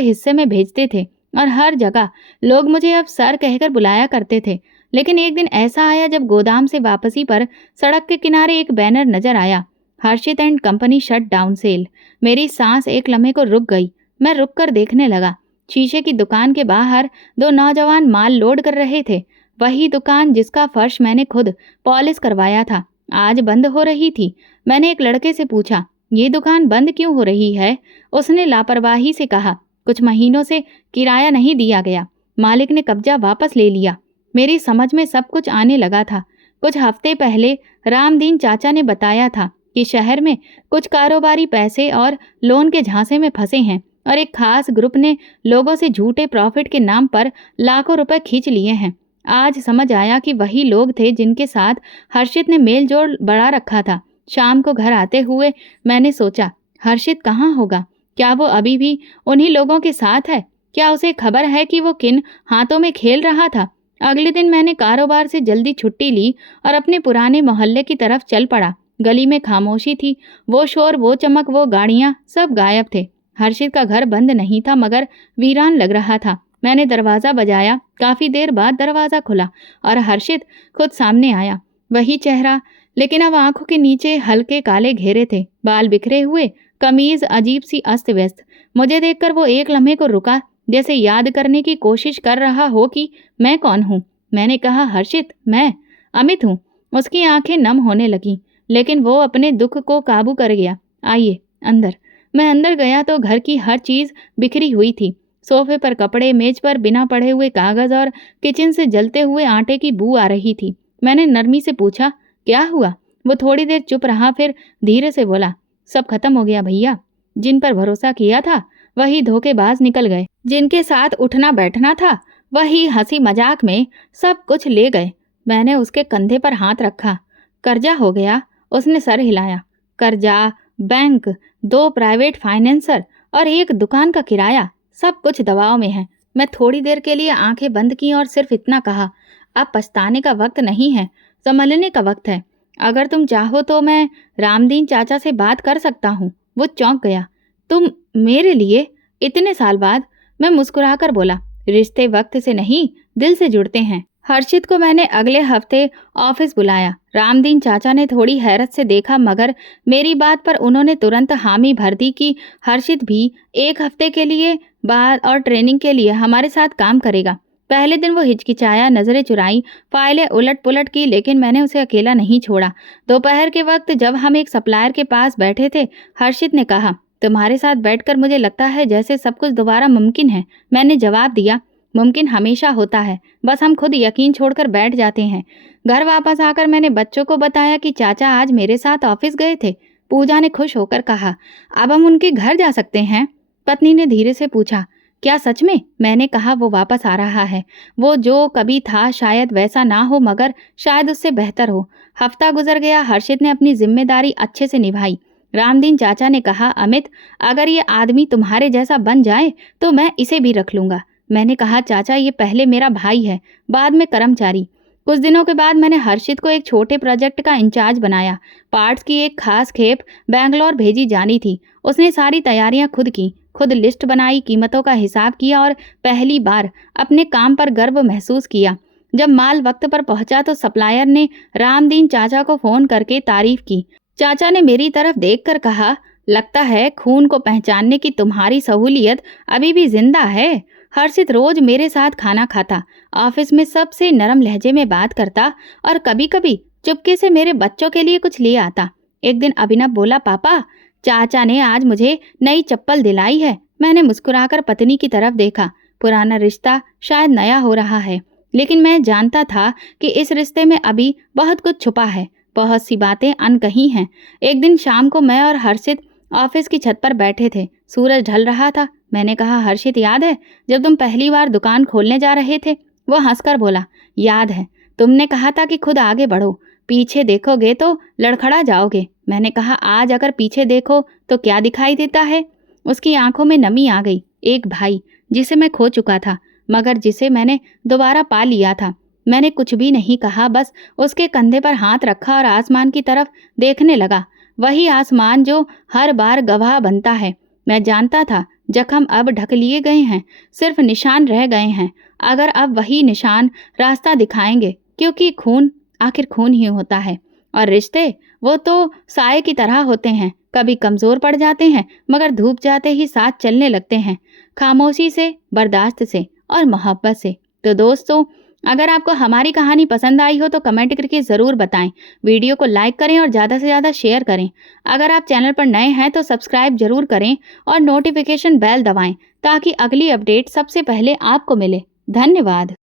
हिस्से में भेजते थे और हर जगह लोग मुझे अब सर कहकर बुलाया करते थे। लेकिन एक दिन ऐसा आया जब गोदाम से वापसी पर सड़क के किनारे एक बैनर नजर आया, Harshit and company shut down sale. मेरी सांस एक लम्हे को रुक गई। मैं रुक कर देखने लगा। शीशे की दुकान के बाहर दो नौजवान माल लोड कर रहे थे। वही दुकान जिसका फर्श मैंने खुद पॉलिश करवाया था, आज बंद हो रही थी। मैंने एक लड़के से पूछा, ये दुकान बंद क्यों हो रही है? उसने लापरवाही से कहा, कुछ महीनों से किराया नहीं दिया गया, मालिक ने कब्जा वापस ले लिया। मेरी समझ में सब कुछ आने लगा था। कुछ हफ्ते पहले रामदीन चाचा ने बताया था कि शहर में कुछ कारोबारी पैसे और लोन के झांसे में फंसे हैं और एक खास ग्रुप ने लोगों से झूठे प्रॉफिट के नाम पर लाखों रुपए खींच लिए हैं। आज समझ आया कि वही लोग थे जिनके साथ हर्षित ने मेल जोड़ बढ़ा रखा था। शाम को घर आते हुए मैंने सोचा, हर्षित कहाँ होगा? क्या वो अभी भी उन्हीं लोगों के साथ है? क्या उसे खबर है कि वो किन हाथों में खेल रहा था? अगले दिन मैंने कारोबार से जल्दी छुट्टी ली और अपने पुराने मोहल्ले की तरफ चल पड़ा। गली में खामोशी थी। वो शोर, वो चमक, वो गाड़ियां, सब गायब थे। हर्षित का घर बंद नहीं था मगर वीरान लग रहा था। मैंने दरवाज़ा बजाया। काफ़ी देर बाद दरवाज़ा खुला और हर्षित खुद सामने आया। वही चेहरा, लेकिन अब आंखों के नीचे हल्के काले घेरे थे, बाल बिखरे हुए, कमीज अजीब सी अस्त व्यस्त। मुझे देखकर वो एक लम्हे को रुका, जैसे याद करने की कोशिश कर रहा हो कि मैं कौन हूँ। मैंने कहा, हर्षित, मैं अमित हूँ। उसकी आंखें नम होने लगीं, लेकिन वो अपने दुख को काबू कर गया। आइए अंदर। मैं अंदर गया तो घर की हर चीज़ बिखरी हुई थी। सोफे पर कपड़े, मेज पर बिना पढ़े हुए कागज और किचन से जलते हुए आटे की बू आ रही थी। मैंने नरमी से पूछा, क्या हुआ? वो थोड़ी देर चुप रहा, फिर धीरे से बोला, सब खत्म हो गया भैया। जिन पर भरोसा किया था वही धोखेबाज निकल गए। जिनके साथ उठना बैठना था वही हंसी मजाक में सब कुछ ले गए। मैंने उसके कंधे पर हाथ रखा। कर्जा हो गया? उसने सर हिलाया। कर्जा, बैंक, 2 प्राइवेट फाइनेंसर और एक दुकान का किराया, सब कुछ दबाव में है। मैं थोड़ी देर के लिए आंखें बंद की और सिर्फ इतना कहा, अब पछताने का वक्त नहीं है, संभलने का वक्त है। अगर तुम चाहो तो मैं रामदीन चाचा से बात कर सकता हूँ। वो चौंक गया। तुम मेरे लिए? इतने साल बाद? मैं मुस्कुराकर बोला, रिश्ते वक्त से नहीं, दिल से जुड़ते हैं। हर्षित को मैंने अगले हफ्ते ऑफिस बुलाया। रामदीन चाचा ने थोड़ी हैरत से देखा, मगर मेरी बात पर उन्होंने तुरंत हामी भर दी कि हर्षित भी 1 हफ्ते के लिए बाद और ट्रेनिंग के लिए हमारे साथ काम करेगा। पहले दिन वो हिचकिचाया, नजरें चुराई, फाइलें उलट पुलट की, लेकिन मैंने उसे अकेला नहीं छोड़ा। दोपहर के वक्त जब हम एक सप्लायर के पास बैठे थे, हर्षित ने कहा, तुम्हारे साथ बैठकर मुझे लगता है जैसे सब कुछ दोबारा मुमकिन है। मैंने जवाब दिया, मुमकिन हमेशा होता है, बस हम खुद यकीन छोड़कर बैठ जाते हैं। घर वापस आकर मैंने बच्चों को बताया कि चाचा आज मेरे साथ ऑफिस गए थे। पूजा ने खुश होकर कहा, अब हम उनके घर जा सकते हैं? पत्नी ने धीरे से पूछा, क्या सच में? मैंने कहा, वो वापस आ रहा है। वो जो कभी था शायद वैसा ना हो, मगर शायद उससे बेहतर हो। हफ्ता गुजर गया। हर्षित ने अपनी जिम्मेदारी अच्छे से निभाई। रामदीन चाचा ने कहा, अमित, अगर ये आदमी तुम्हारे जैसा बन जाए तो मैं इसे भी रख लूंगा। मैंने कहा, चाचा, ये पहले मेरा भाई है, बाद में कर्मचारी। कुछ दिनों के बाद मैंने हर्षित को एक छोटे प्रोजेक्ट का इंचार्ज बनाया। पार्ट्स की एक खास खेप बेंगलोर भेजी जानी थी। उसने सारी तैयारियां खुद की, खुद लिस्ट बनाई, कीमतों का हिसाब किया और पहली बार अपने काम पर गर्व महसूस किया। जब माल वक्त पर पहुंचा तो सप्लायर ने रामदीन चाचा को फोन करके तारीफ की। चाचा ने मेरी तरफ देखकर कहा, लगता है खून को पहचानने की तुम्हारी सहूलियत अभी भी जिंदा है। हर्षित रोज मेरे साथ खाना खाता, ऑफिस में सबसे नरम लहजे में बात करता और कभी कभी चुपके से मेरे बच्चों के लिए कुछ ले आता। एक दिन अभिनव बोला, पापा चाचा ने आज मुझे नई चप्पल दिलाई है। मैंने मुस्कुराकर पत्नी की तरफ देखा। पुराना रिश्ता शायद नया हो रहा है, लेकिन मैं जानता था कि इस रिश्ते में अभी बहुत कुछ छुपा है, बहुत सी बातें अनकही हैं। एक दिन शाम को मैं और हर्षित ऑफिस की छत पर बैठे थे। सूरज ढल रहा था। मैंने कहा, हर्षित याद है जब तुम पहली बार दुकान खोलने जा रहे थे? वो हंसकर बोला, याद है। तुमने कहा था कि खुद आगे बढ़ो, पीछे देखोगे तो लड़खड़ा जाओगे। मैंने कहा, आज अगर पीछे देखो तो क्या दिखाई देता है? उसकी आंखों में नमी आ गई। एक भाई जिसे मैं खो चुका था, मगर जिसे मैंने दोबारा पा लिया था। मैंने कुछ भी नहीं कहा, बस उसके कंधे पर हाथ रखा और आसमान की तरफ देखने लगा। वही आसमान जो हर बार गवाह बनता है। मैं जानता था जख्म अब ढक लिए गए हैं, सिर्फ निशान रह गए हैं। अगर अब वही निशान रास्ता दिखाएंगे, क्योंकि खून आखिर खून ही होता है, और रिश्ते वो तो साए की तरह होते हैं, कभी कमजोर पड़ जाते हैं मगर धूप जाते ही साथ चलने लगते हैं, खामोशी से, बर्दाश्त से और मोहब्बत से। तो दोस्तों, अगर आपको हमारी कहानी पसंद आई हो तो कमेंट करके ज़रूर बताएं। वीडियो को लाइक करें और ज़्यादा से ज़्यादा शेयर करें। अगर आप चैनल पर नए हैं तो सब्सक्राइब जरूर करें और नोटिफिकेशन बेल दबाएं ताकि अगली अपडेट सबसे पहले आपको मिले। धन्यवाद।